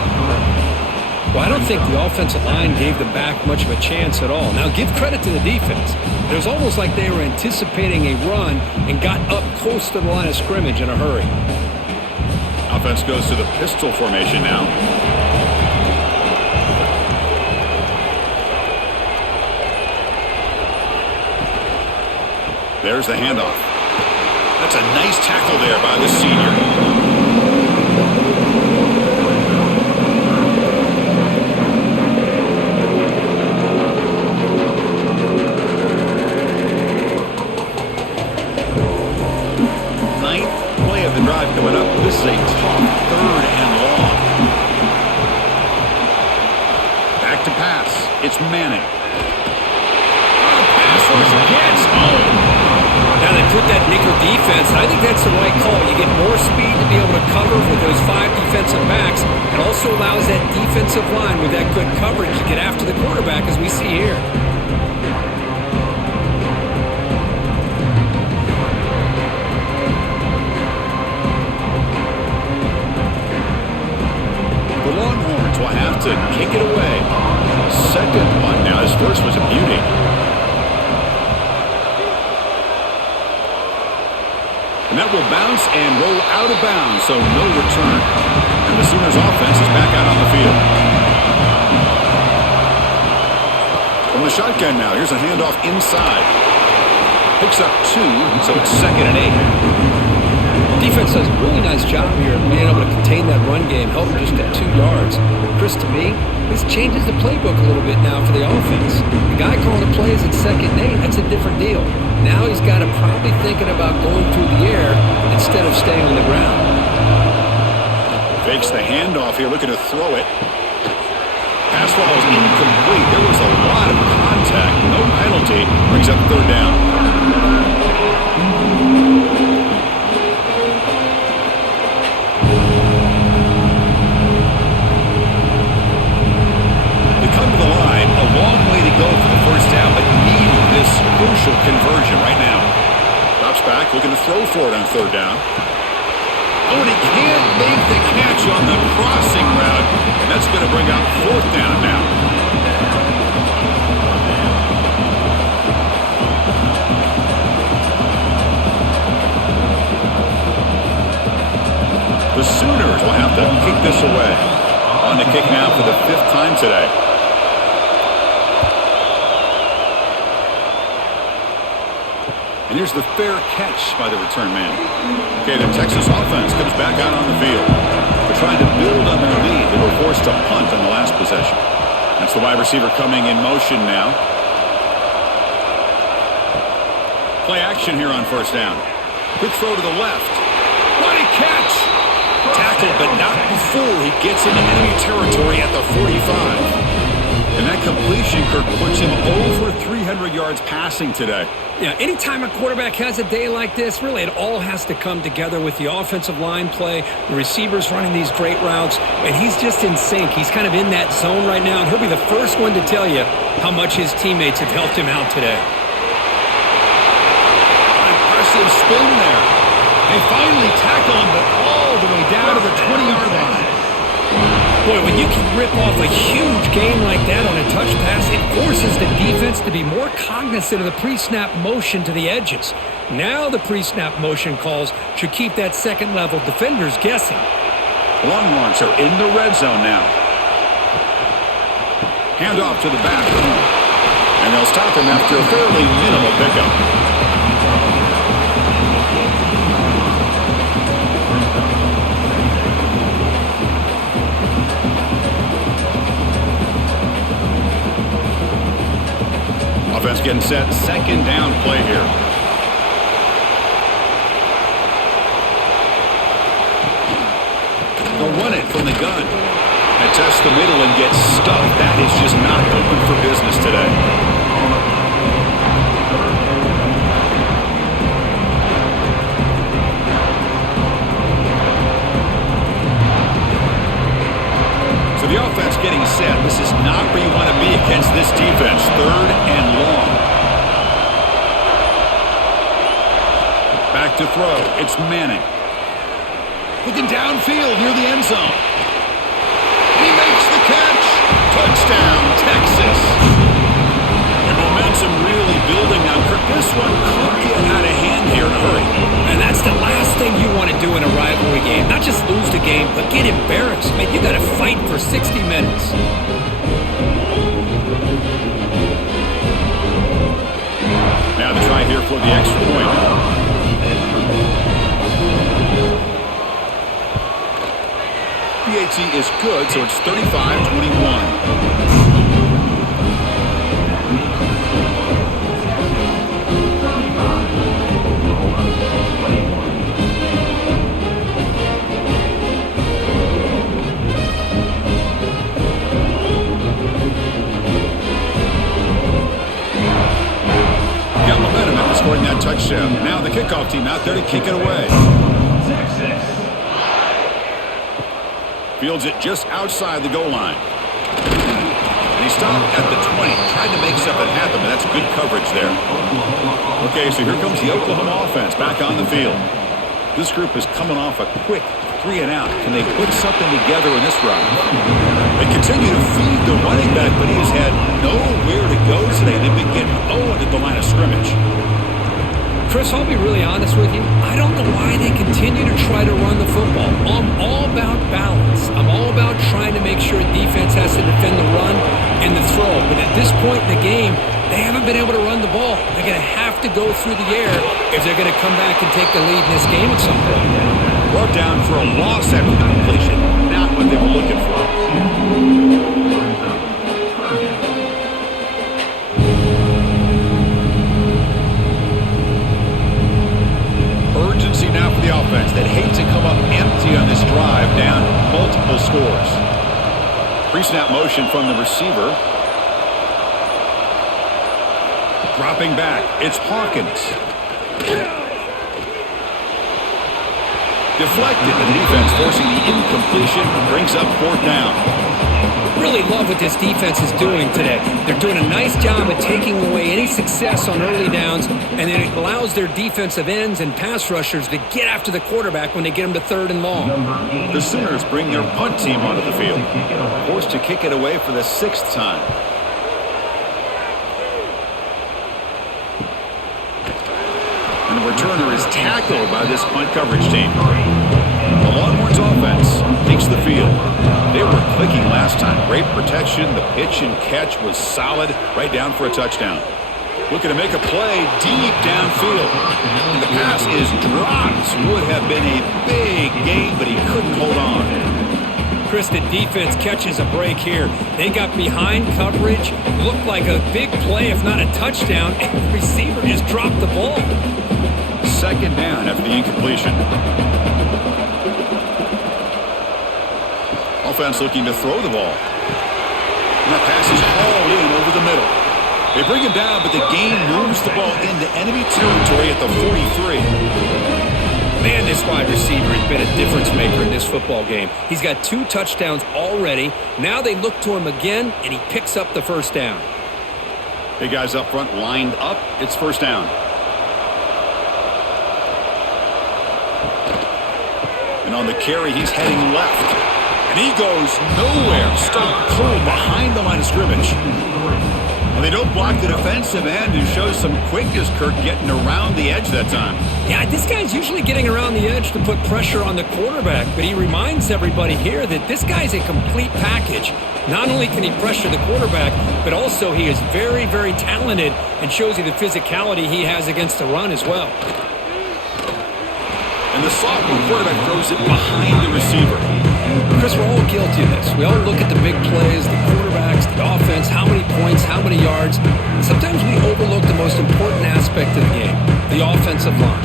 Well, I don't think the offensive line gave the back much of a chance at all. Now, give credit to the defense. It was almost like they were anticipating a run and got up close to the line of scrimmage in a hurry. Offense goes to the pistol formation now. There's the handoff. That's a nice tackle there by the senior. Drive coming up. This is a tough third and long. Back to pass. It's Manning. The pass rush gets home. Now they put that nickel defense. I think that's the right call. You get more speed to be able to cover with those 5 defensive backs. It also allows that defensive line with that good coverage to get after the quarterback, as we see here. Will have to kick it away. Second punt now. His first was a beauty. And And that will bounce and roll out of bounds, so no return. And the Sooners offense is back out on the field. From the shotgun now, here's a handoff inside. Picks up 2, so it's 2nd and 8. Defense does a really nice job here of being able to contain that run game, help just at 2 yards. Chris, to me, this changes the playbook a little bit now for the offense. The guy calling the plays at 2nd and 8, that's a different deal. Now he's got to probably thinking about going through the air instead of staying on the ground. Fakes the handoff here, looking to throw it. Pass ball is incomplete. There was a lot of contact. No penalty. Brings up 3rd down. They come to the line. A long way to go for the 1st down, but needing this crucial conversion right now. Drops back, looking to throw for it on 3rd down. Oh, and he can't make the catch on the crossing route, and that's going to bring up 4th down now. The Sooners will have to kick this away. On the kick now for the 5th time today. And here's the fair catch by the return man. Okay, the Texas offense comes back out on the field. They're trying to build on their lead. They were forced to punt on the last possession. That's the wide receiver coming in motion now. Play action here on 1st down. Quick throw to the left. What a catch! Tackled, but not before he gets into enemy territory at the 45. And that completion, Kirk, puts him over 300 yards passing today. Yeah, anytime a quarterback has a day like this, really it all has to come together with the offensive line play, the receivers running these great routes, and he's just in sync. He's kind of in that zone right now, and he'll be the first one to tell you how much his teammates have helped him out today. Impressive spin there. They finally tackle him, but all the way down to the 20-yard line. Boy, when you can rip off a huge gain like that on a touch pass, it forces the defense to be more cognizant of the pre-snap motion to the edges. Now the pre-snap motion calls should keep that second-level defenders guessing. Longhorns are in the red zone now. Handoff to the back. And they'll stop him after a fairly minimal pickup. Offense getting set. 2nd down play here. They'll run it from the gun. And test the middle and get stuffed. That is just not open for business today. So the offense getting set. This is not where you want to be against this defense. 3rd and long. Back to throw. It's Manning. Looking downfield near the end zone. He makes the catch. Touchdown, Texas. And momentum really building now. Kirk, this one could get out of hand here in a hurry. And that's the last thing you want to do in a rivalry game. Not just lose the game, but get embarrassed. Man, you got to fight for 60 minutes. Now the try here for the extra point. PAT is good, so it's 35-21. Got momentum after scoring that touchdown. Now the kickoff team out there to kick it away. Fields it just outside the goal line. And he stopped at the 20. Tried to make something happen, but that's good coverage there. Okay, so here comes the Oklahoma offense back on the field. This group is coming off a quick 3-and-out. Can they put something together in this run? They continue to feed the running back, but he has had nowhere to go today. They've been getting at the line of scrimmage. Chris, I'll be really honest with you. I don't know why they continue to try to run the football. I'm all about balance. I'm all about trying to make sure defense has to defend the run and the throw. But at this point in the game, they haven't been able to run the ball. They're going to have to go through the air if they're going to come back and take the lead in this game at some point. Brought down for a loss after the completion. Not what they were looking for. Urgency now for the offense that hates to come up empty on this drive, down multiple scores. Pre-snap motion from the receiver. Dropping back, it's Hawkins. Deflected, and the defense forcing the incompletion, brings up 4th down. Really love what this defense is doing today. They're doing a nice job of taking away any success on early downs, and then it allows their defensive ends and pass rushers to get after the quarterback when they get them to 3rd and long. The Sooners bring their punt team onto the field, forced to kick it away for the 6th time. And the returner is tackled by this punt coverage team. The Longhorns offense takes the field. They were clicking last time. Great protection. The pitch and catch was solid, right down for a touchdown. Looking to make a play deep downfield. And the pass is dropped. Would have been a big gain, but he couldn't hold on. Chris, the defense catches a break here. They got behind coverage. Looked like a big play, if not a touchdown, and the receiver just dropped the ball. 2nd down after the incompletion. Offense looking to throw the ball. And that pass is hauled in over the middle. They bring him down, but the gain moves the ball into enemy territory at the 43. Man, this wide receiver has been a difference maker in this football game. He's got 2 touchdowns already. Now they look to him again, and he picks up the 1st down. Big guys up front lined up. It's 1st down. And on the carry, he's heading left. And he goes nowhere. Stop pulled behind the line of scrimmage. And they don't block the defensive end, who shows some quickness, Kirk, getting around the edge that time. Yeah, this guy's usually getting around the edge to put pressure on the quarterback, but he reminds everybody here that this guy's a complete package. Not only can he pressure the quarterback, but also he is very, very talented and shows you the physicality he has against the run as well. And the sophomore quarterback throws it behind the receiver. Chris, we're all guilty of this. We all look at the big plays, the quarterbacks, the offense, how many points, how many yards. And sometimes we overlook the most important aspect of the game, the offensive line.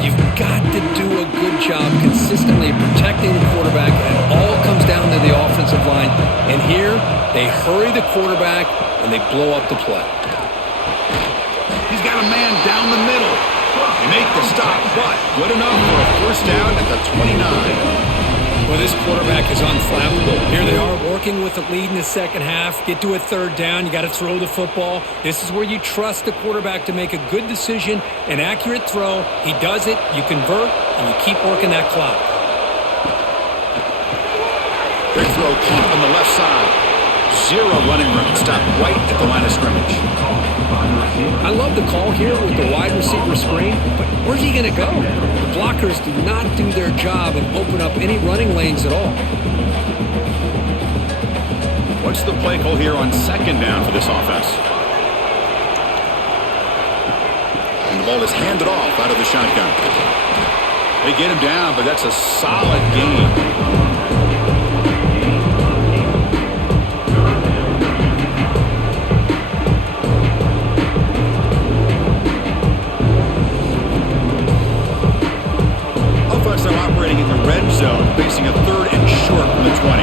You've got to do a good job consistently protecting the quarterback, and it all comes down to the offensive line. And here, they hurry the quarterback, and they blow up the play. He's got a man down the middle. They make the stop, but good enough for a 1st down at the 29. Well, this quarterback is unflappable. Here they are working with the lead in the 2nd half. Get to a 3rd down. You got to throw the football. This is where you trust the quarterback to make a good decision, an accurate throw. He does it, you convert, and you keep working that clock. Big throw caught on the left side. 0 running room. Stopped right at the line of scrimmage. I love the call here with the wide receiver screen, but where's he going to go? The blockers do not do their job and open up any running lanes at all. What's the play call here on 2nd down for this offense? And the ball is handed off out of the shotgun. They get him down, but that's a solid gain. Now operating in the red zone, facing a 3rd and short from the 20.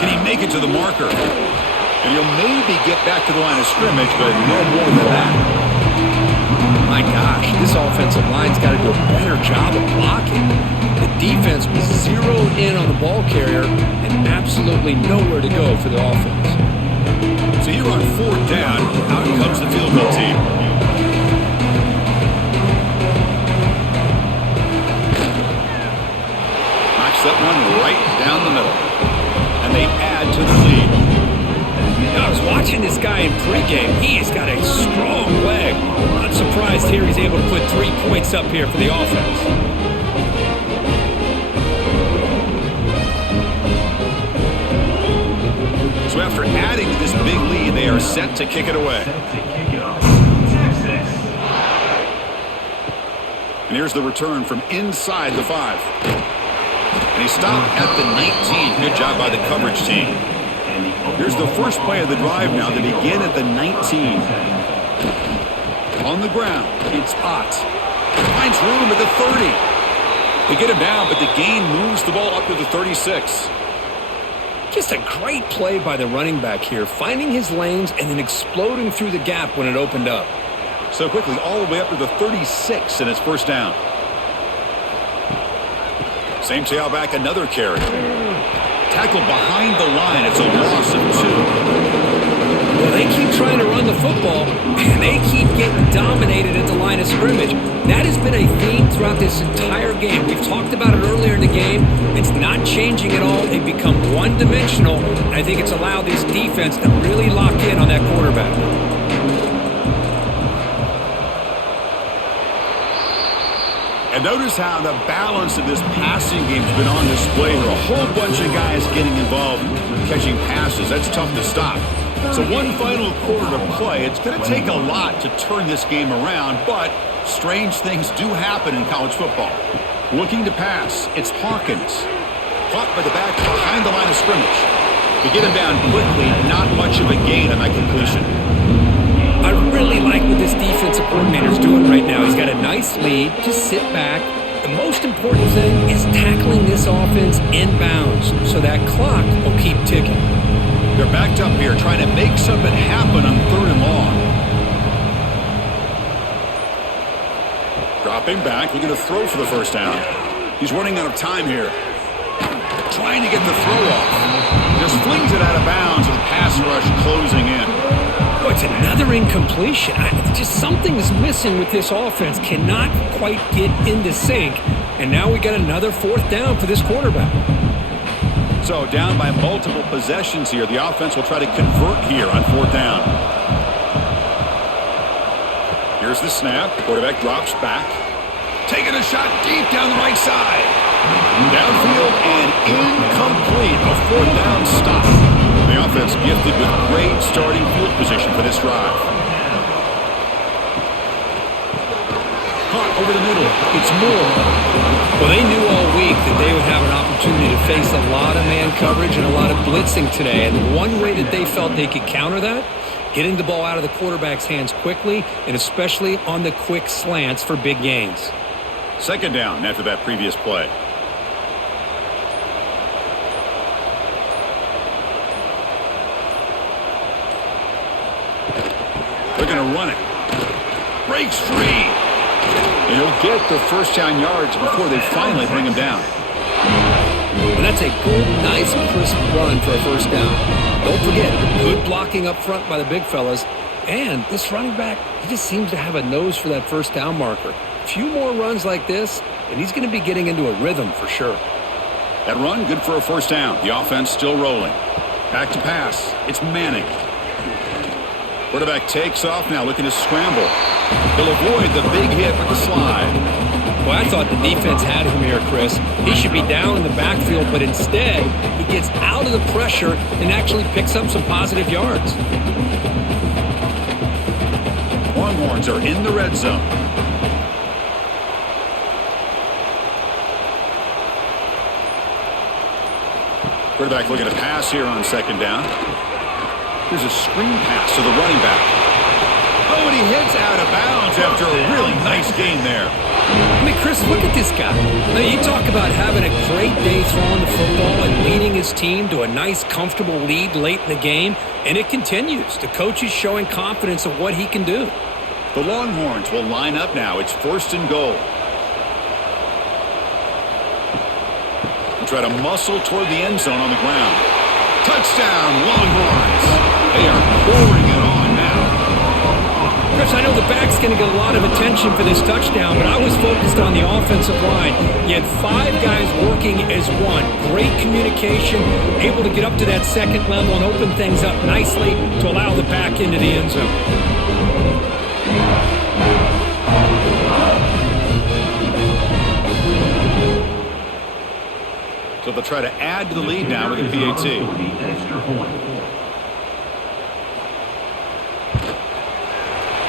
Can he make it to the marker? And he'll maybe get back to the line of scrimmage, but no more than that. My gosh, this offensive line's got to do a better job of blocking. The defense was zeroed in on the ball carrier and absolutely nowhere to go for the offense. So you're on 4th down. Out comes the field goal team. That one right down the middle. And they add to the lead. I was watching this guy in pregame. He's got a strong leg. Not surprised here he's able to put 3 points up here for the offense. So after adding to this big lead, they are set to kick it away. And here's the return from inside the 5. And he stopped at the 19. Good job by the coverage team. Here's the first play of the drive now. They begin at the 19. On the ground, it's Ott. Finds room at the 30. They get him down, but the gain moves the ball up to the 36. Just a great play by the running back here, finding his lanes and then exploding through the gap when it opened up. So quickly, all the way up to the 36, and it's first down. Same tailback, another carry. Tackled behind the line. It's a loss of 2. Well, they keep trying to run the football, and they keep getting dominated at the line of scrimmage. That has been a theme throughout this entire game. We've talked about it earlier in the game. It's not changing at all. They've become one-dimensional, and I think it's allowed this defense to really lock in on that quarterback. And notice how the balance of this passing game has been on display here. A whole bunch of guys getting involved catching passes. That's tough to stop. So one final quarter to play. It's going to take a lot to turn this game around, but strange things do happen in college football. Looking to pass, it's Hawkins. Caught by the back behind the line of scrimmage. To get him down quickly, not much of a gain on that completion. I really like what this defensive coordinator is doing right now. He's got a nice lead. Just sit back. The most important thing is tackling this offense inbounds so that clock will keep ticking. They're backed up here trying to make something happen on 3rd and long. Dropping back, looking to throw for the first down. He's running out of time here. Trying to get the throw off. Just flings it out of bounds with the pass rush closing in. Oh, it's another incompletion. Just something's missing with this offense. Cannot quite get into sync. And now we got another 4th down for this quarterback. So down by multiple possessions here. The offense will try to convert here on 4th down. Here's the snap. Quarterback drops back. Taking a shot deep down the right side. Downfield and incomplete. A 4th down stop. The offense gifted with great starting field position for this drive. Caught over the middle. It's Moore. Well, they knew all week that they would have an opportunity to face a lot of man coverage and a lot of blitzing today. And one way that they felt they could counter that, getting the ball out of the quarterback's hands quickly, and especially on the quick slants for big gains. 2nd down after that previous play. They're going to run it. Breaks free. And he'll get the first down yards before they finally bring him down. And that's a good, nice, crisp run for a first down. Don't forget, good blocking up front by the big fellas. And this running back, he just seems to have a nose for that first down marker. A few more runs like this, and he's going to be getting into a rhythm for sure. That run, good for a first down. The offense still rolling. Back to pass. It's Manning. Quarterback takes off now, looking to scramble. He'll avoid the big hit with the slide. Well, I thought the defense had him here, Chris. He should be down in the backfield, but instead, he gets out of the pressure and actually picks up some positive yards. Longhorns are in the red zone. Quarterback looking to pass here on 2nd down. Here's a screen pass to the running back. Oh, and he hits out of bounds after a really nice gain there. I mean, Chris, look at this guy. Now, you talk about having a great day throwing the football and leading his team to a nice, comfortable lead late in the game, and it continues. The coach is showing confidence of what he can do. The Longhorns will line up now. It's 1st and goal. They'll try to muscle toward the end zone on the ground. Touchdown, Longhorns. They are pouring it on now. Chris, I know the back's going to get a lot of attention for this touchdown, but I was focused on the offensive line. You had 5 guys working as one. Great communication, able to get up to that second level and open things up nicely to allow the back into the end zone. So they'll try to add to the lead now with a PAT.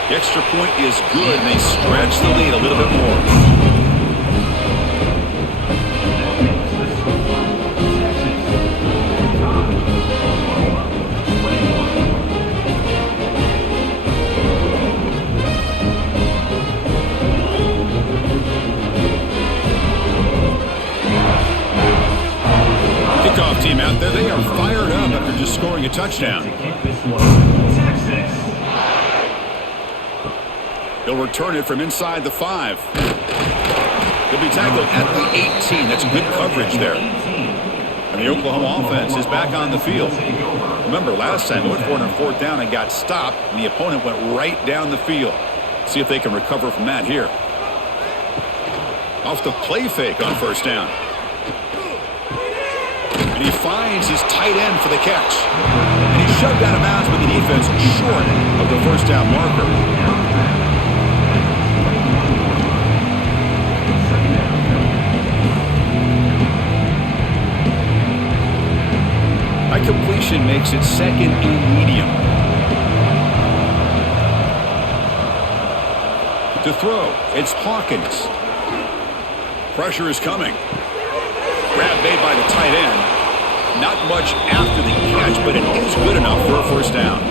The extra point is good, and they stretch the lead a little bit more. Kickoff team out there, they are fired up after just scoring a touchdown. He'll return it from inside the 5. He'll be tackled at the 18. That's good coverage there. And the Oklahoma offense is back on the field. Remember, last time they went for it on 4th down and got stopped, and the opponent went right down the field. See if they can recover from that here. Off the play fake on 1st down. And he finds his tight end for the catch. And he's shoved out of bounds with the defense short of the 1st down marker. High completion makes it 2nd and medium. To throw, it's Hawkins. Pressure is coming. Grab made by the tight end. Not much after the catch, but it is good enough for a 1st down.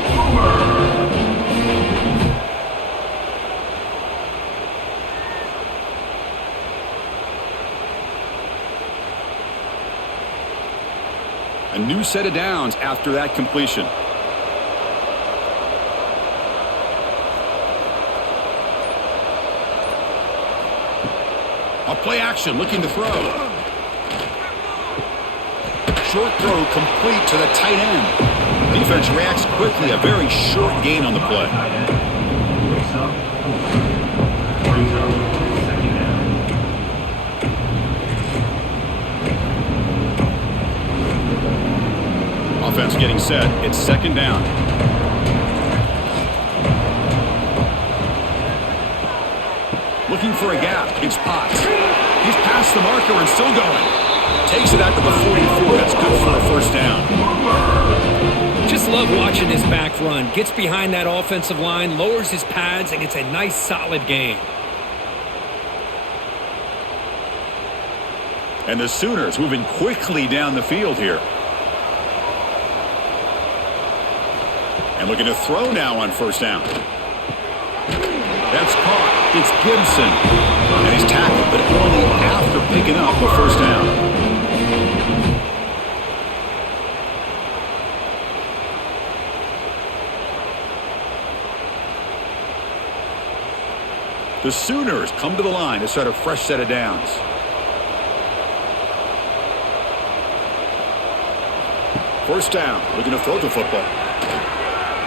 A new set of downs after that completion. A play action, looking to throw. Short throw complete to the tight end. Defense reacts quickly, a very short gain on the play. Offense getting set. It's 2nd down. Looking for a gap. It's Potts. He's past the marker and still going. Takes it out to the 44. That's good for a 1st down. Just love watching this back run. Gets behind that offensive line, lowers his pads, and gets a nice solid gain. And the Sooners moving quickly down the field here. And looking to throw now on 1st down. That's caught. It's Gibson. And he's tackled, but only after picking up a 1st down. The Sooners come to the line to start a fresh set of downs. First down, looking to throw the football.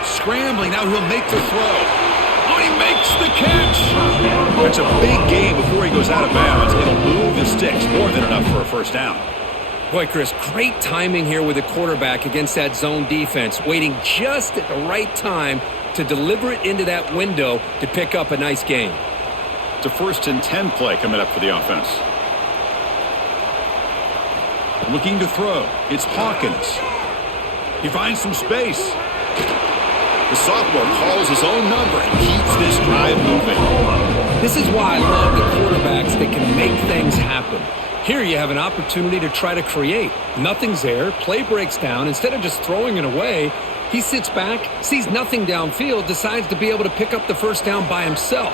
Scrambling, now he'll make the throw. Oh, he makes the catch! That's a big gain before he goes out of bounds. It'll move the sticks, more than enough for a 1st down. Boy, Chris, great timing here with the quarterback against that zone defense, waiting just at the right time to deliver it into that window to pick up a nice gain. It's a 1st and 10 play coming up for the offense. Looking to throw. It's Hawkins. He finds some space. The sophomore calls his own number and keeps this drive moving. This is why I love the quarterbacks that can make things happen. Here you have an opportunity to try to create. Nothing's there. Play breaks down. Instead of just throwing it away, he sits back, sees nothing downfield, decides to be able to pick up the 1st down by himself.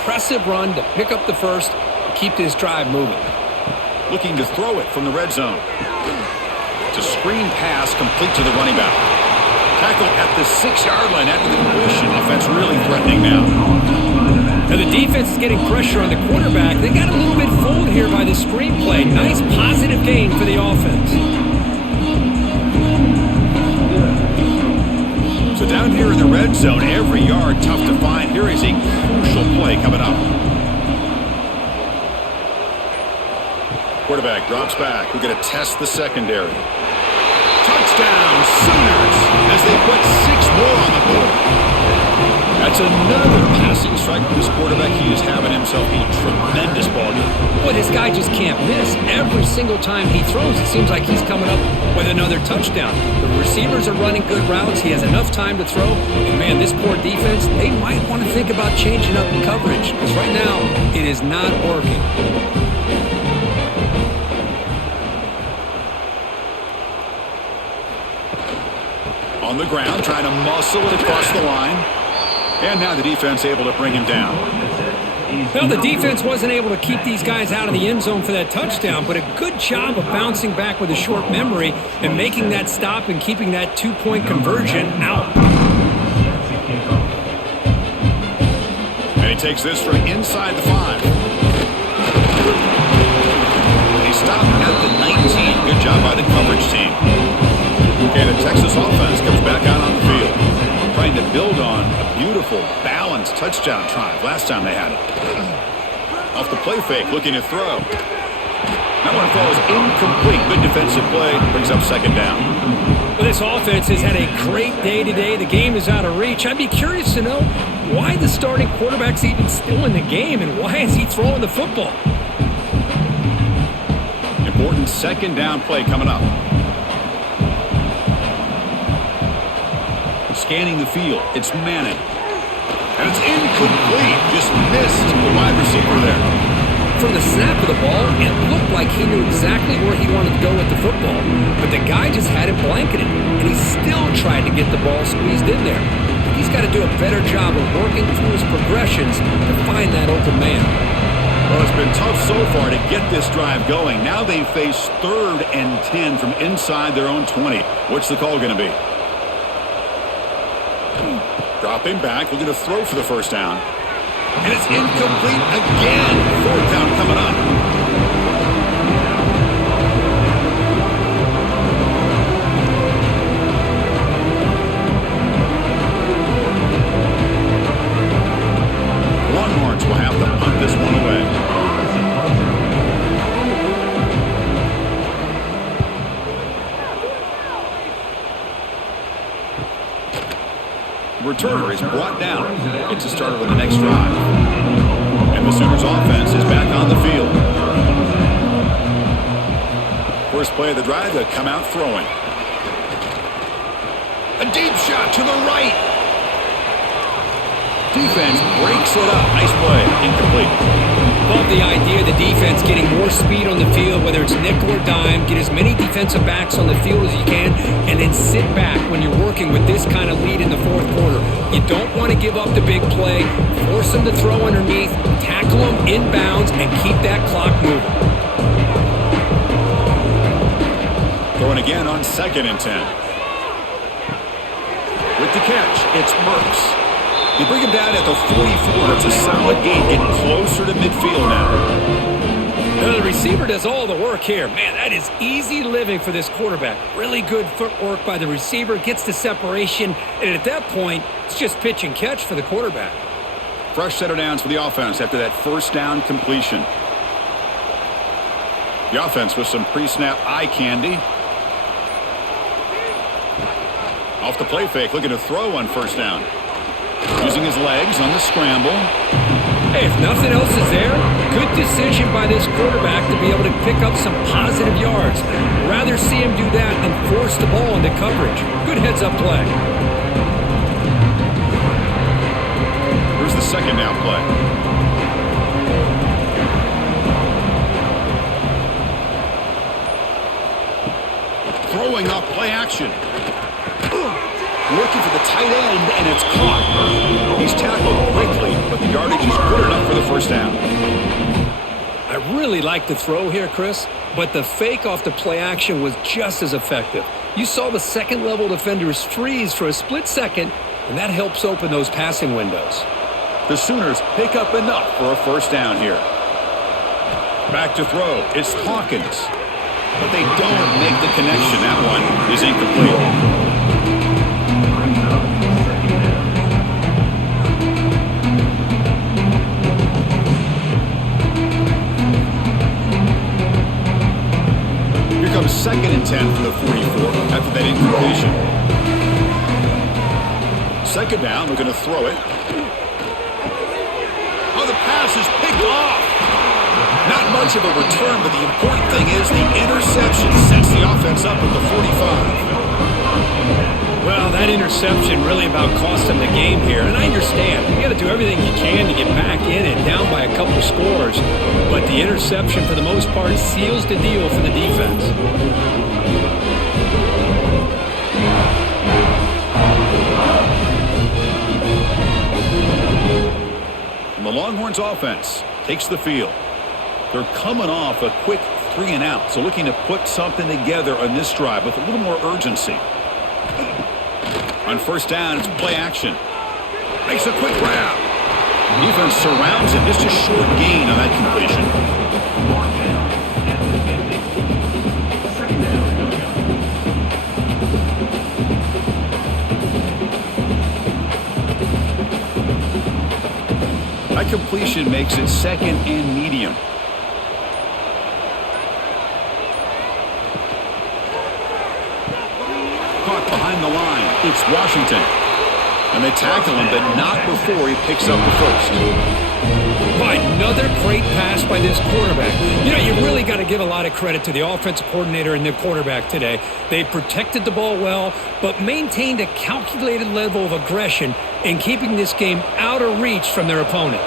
Impressive run to pick up the 1st and keep this drive moving. Looking to throw it from the red zone. It's a screen pass complete to the running back. Tackle at the 6-yard line after the completion. Offense really threatening now. Now the defense is getting pressure on the quarterback. They got a little bit fooled here by the screenplay. Nice positive gain for the offense. So down here in the red red zone. Every yard tough to find. Here is a crucial play coming up. Quarterback drops back. We're going to test the secondary. Touchdown, Sooners, as they put 6 more on the board. That's another passing strike for this quarterback. He is having himself a tremendous ball game. Boy, this guy just can't miss. Every single time he throws, it seems like he's coming up with another touchdown. The receivers are running good routes. He has enough time to throw. And, man, this poor defense, they might want to think about changing up the coverage because right now it is not working. On the ground, trying to muscle it across the line. And now the defense able to bring him down. Well, the defense wasn't able to keep these guys out of the end zone for that touchdown, but a good job of bouncing back with a short memory and making that stop and keeping that 2-point conversion out. And he takes this from inside the 5. And he stopped at the 19. Good job by the coverage team. Okay, the Texas offense comes back out on the field, trying to build on a beautiful, balanced touchdown drive last time they had it. Off the play fake, looking to throw. That one falls incomplete. Good defensive play, brings up second down. Well, this offense has had a great day today. The game is out of reach. I'd be curious to know why the starting quarterback's even still in the game and why is he throwing the football? Important second down play coming up. Scanning the field, it's Manning. And it's incomplete. Just missed the wide receiver there. From the snap of the ball, it looked like he knew exactly where he wanted to go with the football. But the guy just had it blanketed, and he still tried to get the ball squeezed in there. He's got to do a better job of working through his progressions to find that open man. Well, it's been tough so far to get this drive going. Now they face 3rd and 10 from inside their own 20. What's the call going to be? Dropping back, looking to throw for the first down. And it's incomplete again. 4th down coming up. Longhorns will have to punt this one away. Returner is brought down. It's a starter with the next drive. And the Sooners offense is back on the field. First play of the drive, they come out throwing. A deep shot to the right. Defense breaks it up. Nice play. Incomplete. Love the idea of the defense getting more speed on the field, whether it's nickel or dime. Get as many defensive backs on the field as you can, and then sit back when you're working with this kind of lead in the 4th quarter. You don't want to give up the big play. Force them to throw underneath, tackle them inbounds, and keep that clock moving. Throwing again on 2nd and 10. With the catch, it's Mertz. You bring him down at the 44. It's a solid gain, getting closer to midfield now. Well, the receiver does all the work here. Man, that is easy living for this quarterback. Really good footwork by the receiver, gets the separation, and at that point, it's just pitch and catch for the quarterback. Fresh set of downs for the offense after that first down completion. The offense with some pre-snap eye candy. Off the play fake, looking to throw on first down. Using his legs on the scramble. Hey, if nothing else is there, good decision by this quarterback to be able to pick up some positive yards. Rather see him do that than force the ball into coverage. Good heads-up play. Here's the second down play. Throwing up play action. Looking for the tight end, and it's caught. He's tackled quickly, but the yardage is good enough for the first down. I really like the throw here, Chris, but the fake off the play action was just as effective. You saw the second-level defenders freeze for a split second, and that helps open those passing windows. The Sooners pick up enough for a first down here. Back to throw. It's Hawkins. But they don't make the connection. That one is incomplete. 10 for the 44 after that incompletion. Second down, we're going to throw it. Oh, the pass is picked off. Not much of a return, but the important thing is the interception sets the offense up at the 45. Well, that interception really about cost them the game here. And I understand. You got to do everything you can to get back in and down by a couple of scores. But the interception, for the most part, seals the deal for the defense. And the Longhorns offense takes the field. They're coming off a quick 3-and-out, so looking to put something together on this drive with a little more urgency. On first down, it's play action. Makes a quick grab. Defense surrounds it. Just a short gain on that completion. That completion makes it second and medium. Caught behind the line. It's Washington. And they tackle him, but not before he picks up the first. Another great pass by this quarterback. You know, you really got to give a lot of credit to the offensive coordinator and the quarterback today. They protected the ball well, but maintained a calculated level of aggression in keeping this game out of reach from their opponent.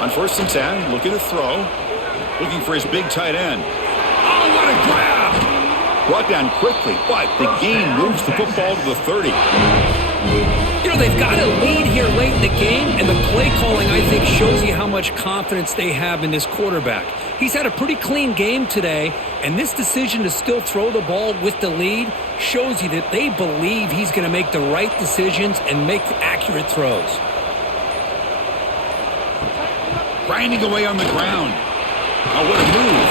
On first and 10, looking to throw. Looking for his big tight end. Oh, what a grab! Brought down quickly, but the gain moves the football to the 30. You know, they've got a lead here late in the game, and the play calling, I think, shows you how much confidence they have in this quarterback. He's had a pretty clean game today, and this decision to still throw the ball with the lead shows you that they believe he's going to make the right decisions and make accurate throws. Grinding away on the ground. Oh, what a move.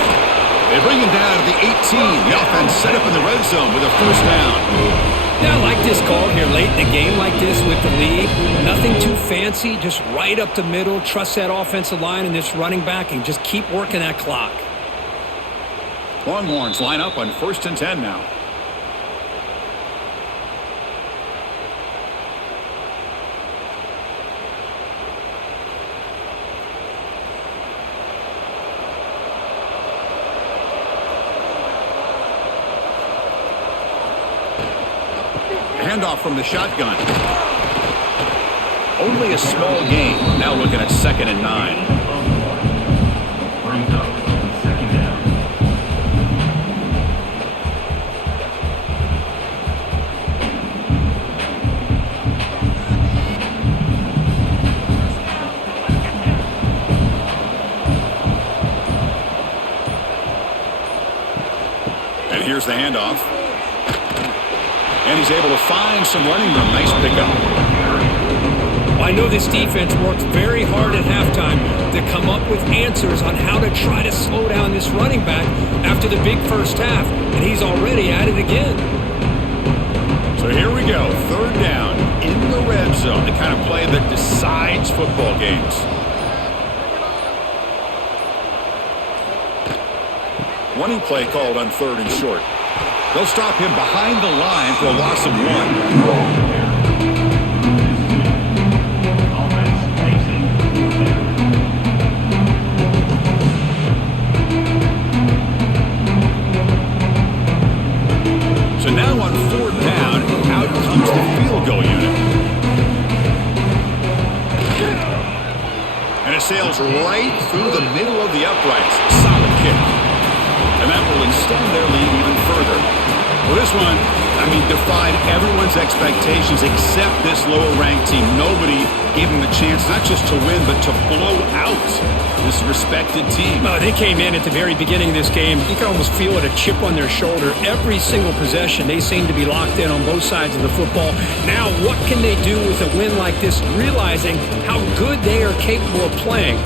They bring him down to the 18. The offense set up in the red zone with a first down. Yeah, I like this call here late in the game like this with the lead. Nothing too fancy, just right up the middle. Trust that offensive line and this running back and just keep working that clock. Longhorns line up on first and 10 now. Handoff from the shotgun. Only a small gain. Now looking at second and 9. And here's the handoff. And he's able to find some running room. Nice pickup. Well, I know this defense worked very hard at halftime to come up with answers on how to try to slow down this running back after the big first half. And he's already at it again. So here we go. Third down in the red zone. The kind of play that decides football games. Running play called on third and short. They'll stop him behind the line for a loss of 1. So now on fourth down, out comes the field goal unit. And it sails right through the middle of the uprights. Solid kick. And that will extend their lead even further. Well, this one, defied everyone's expectations except this lower-ranked team. Nobody gave them a chance not just to win, but to blow out this respected team. They came in at the very beginning of this game. You can almost feel it, a chip on their shoulder. Every single possession, they seem to be locked in on both sides of the football. Now, what can they do with a win like this, realizing how good they are capable of playing?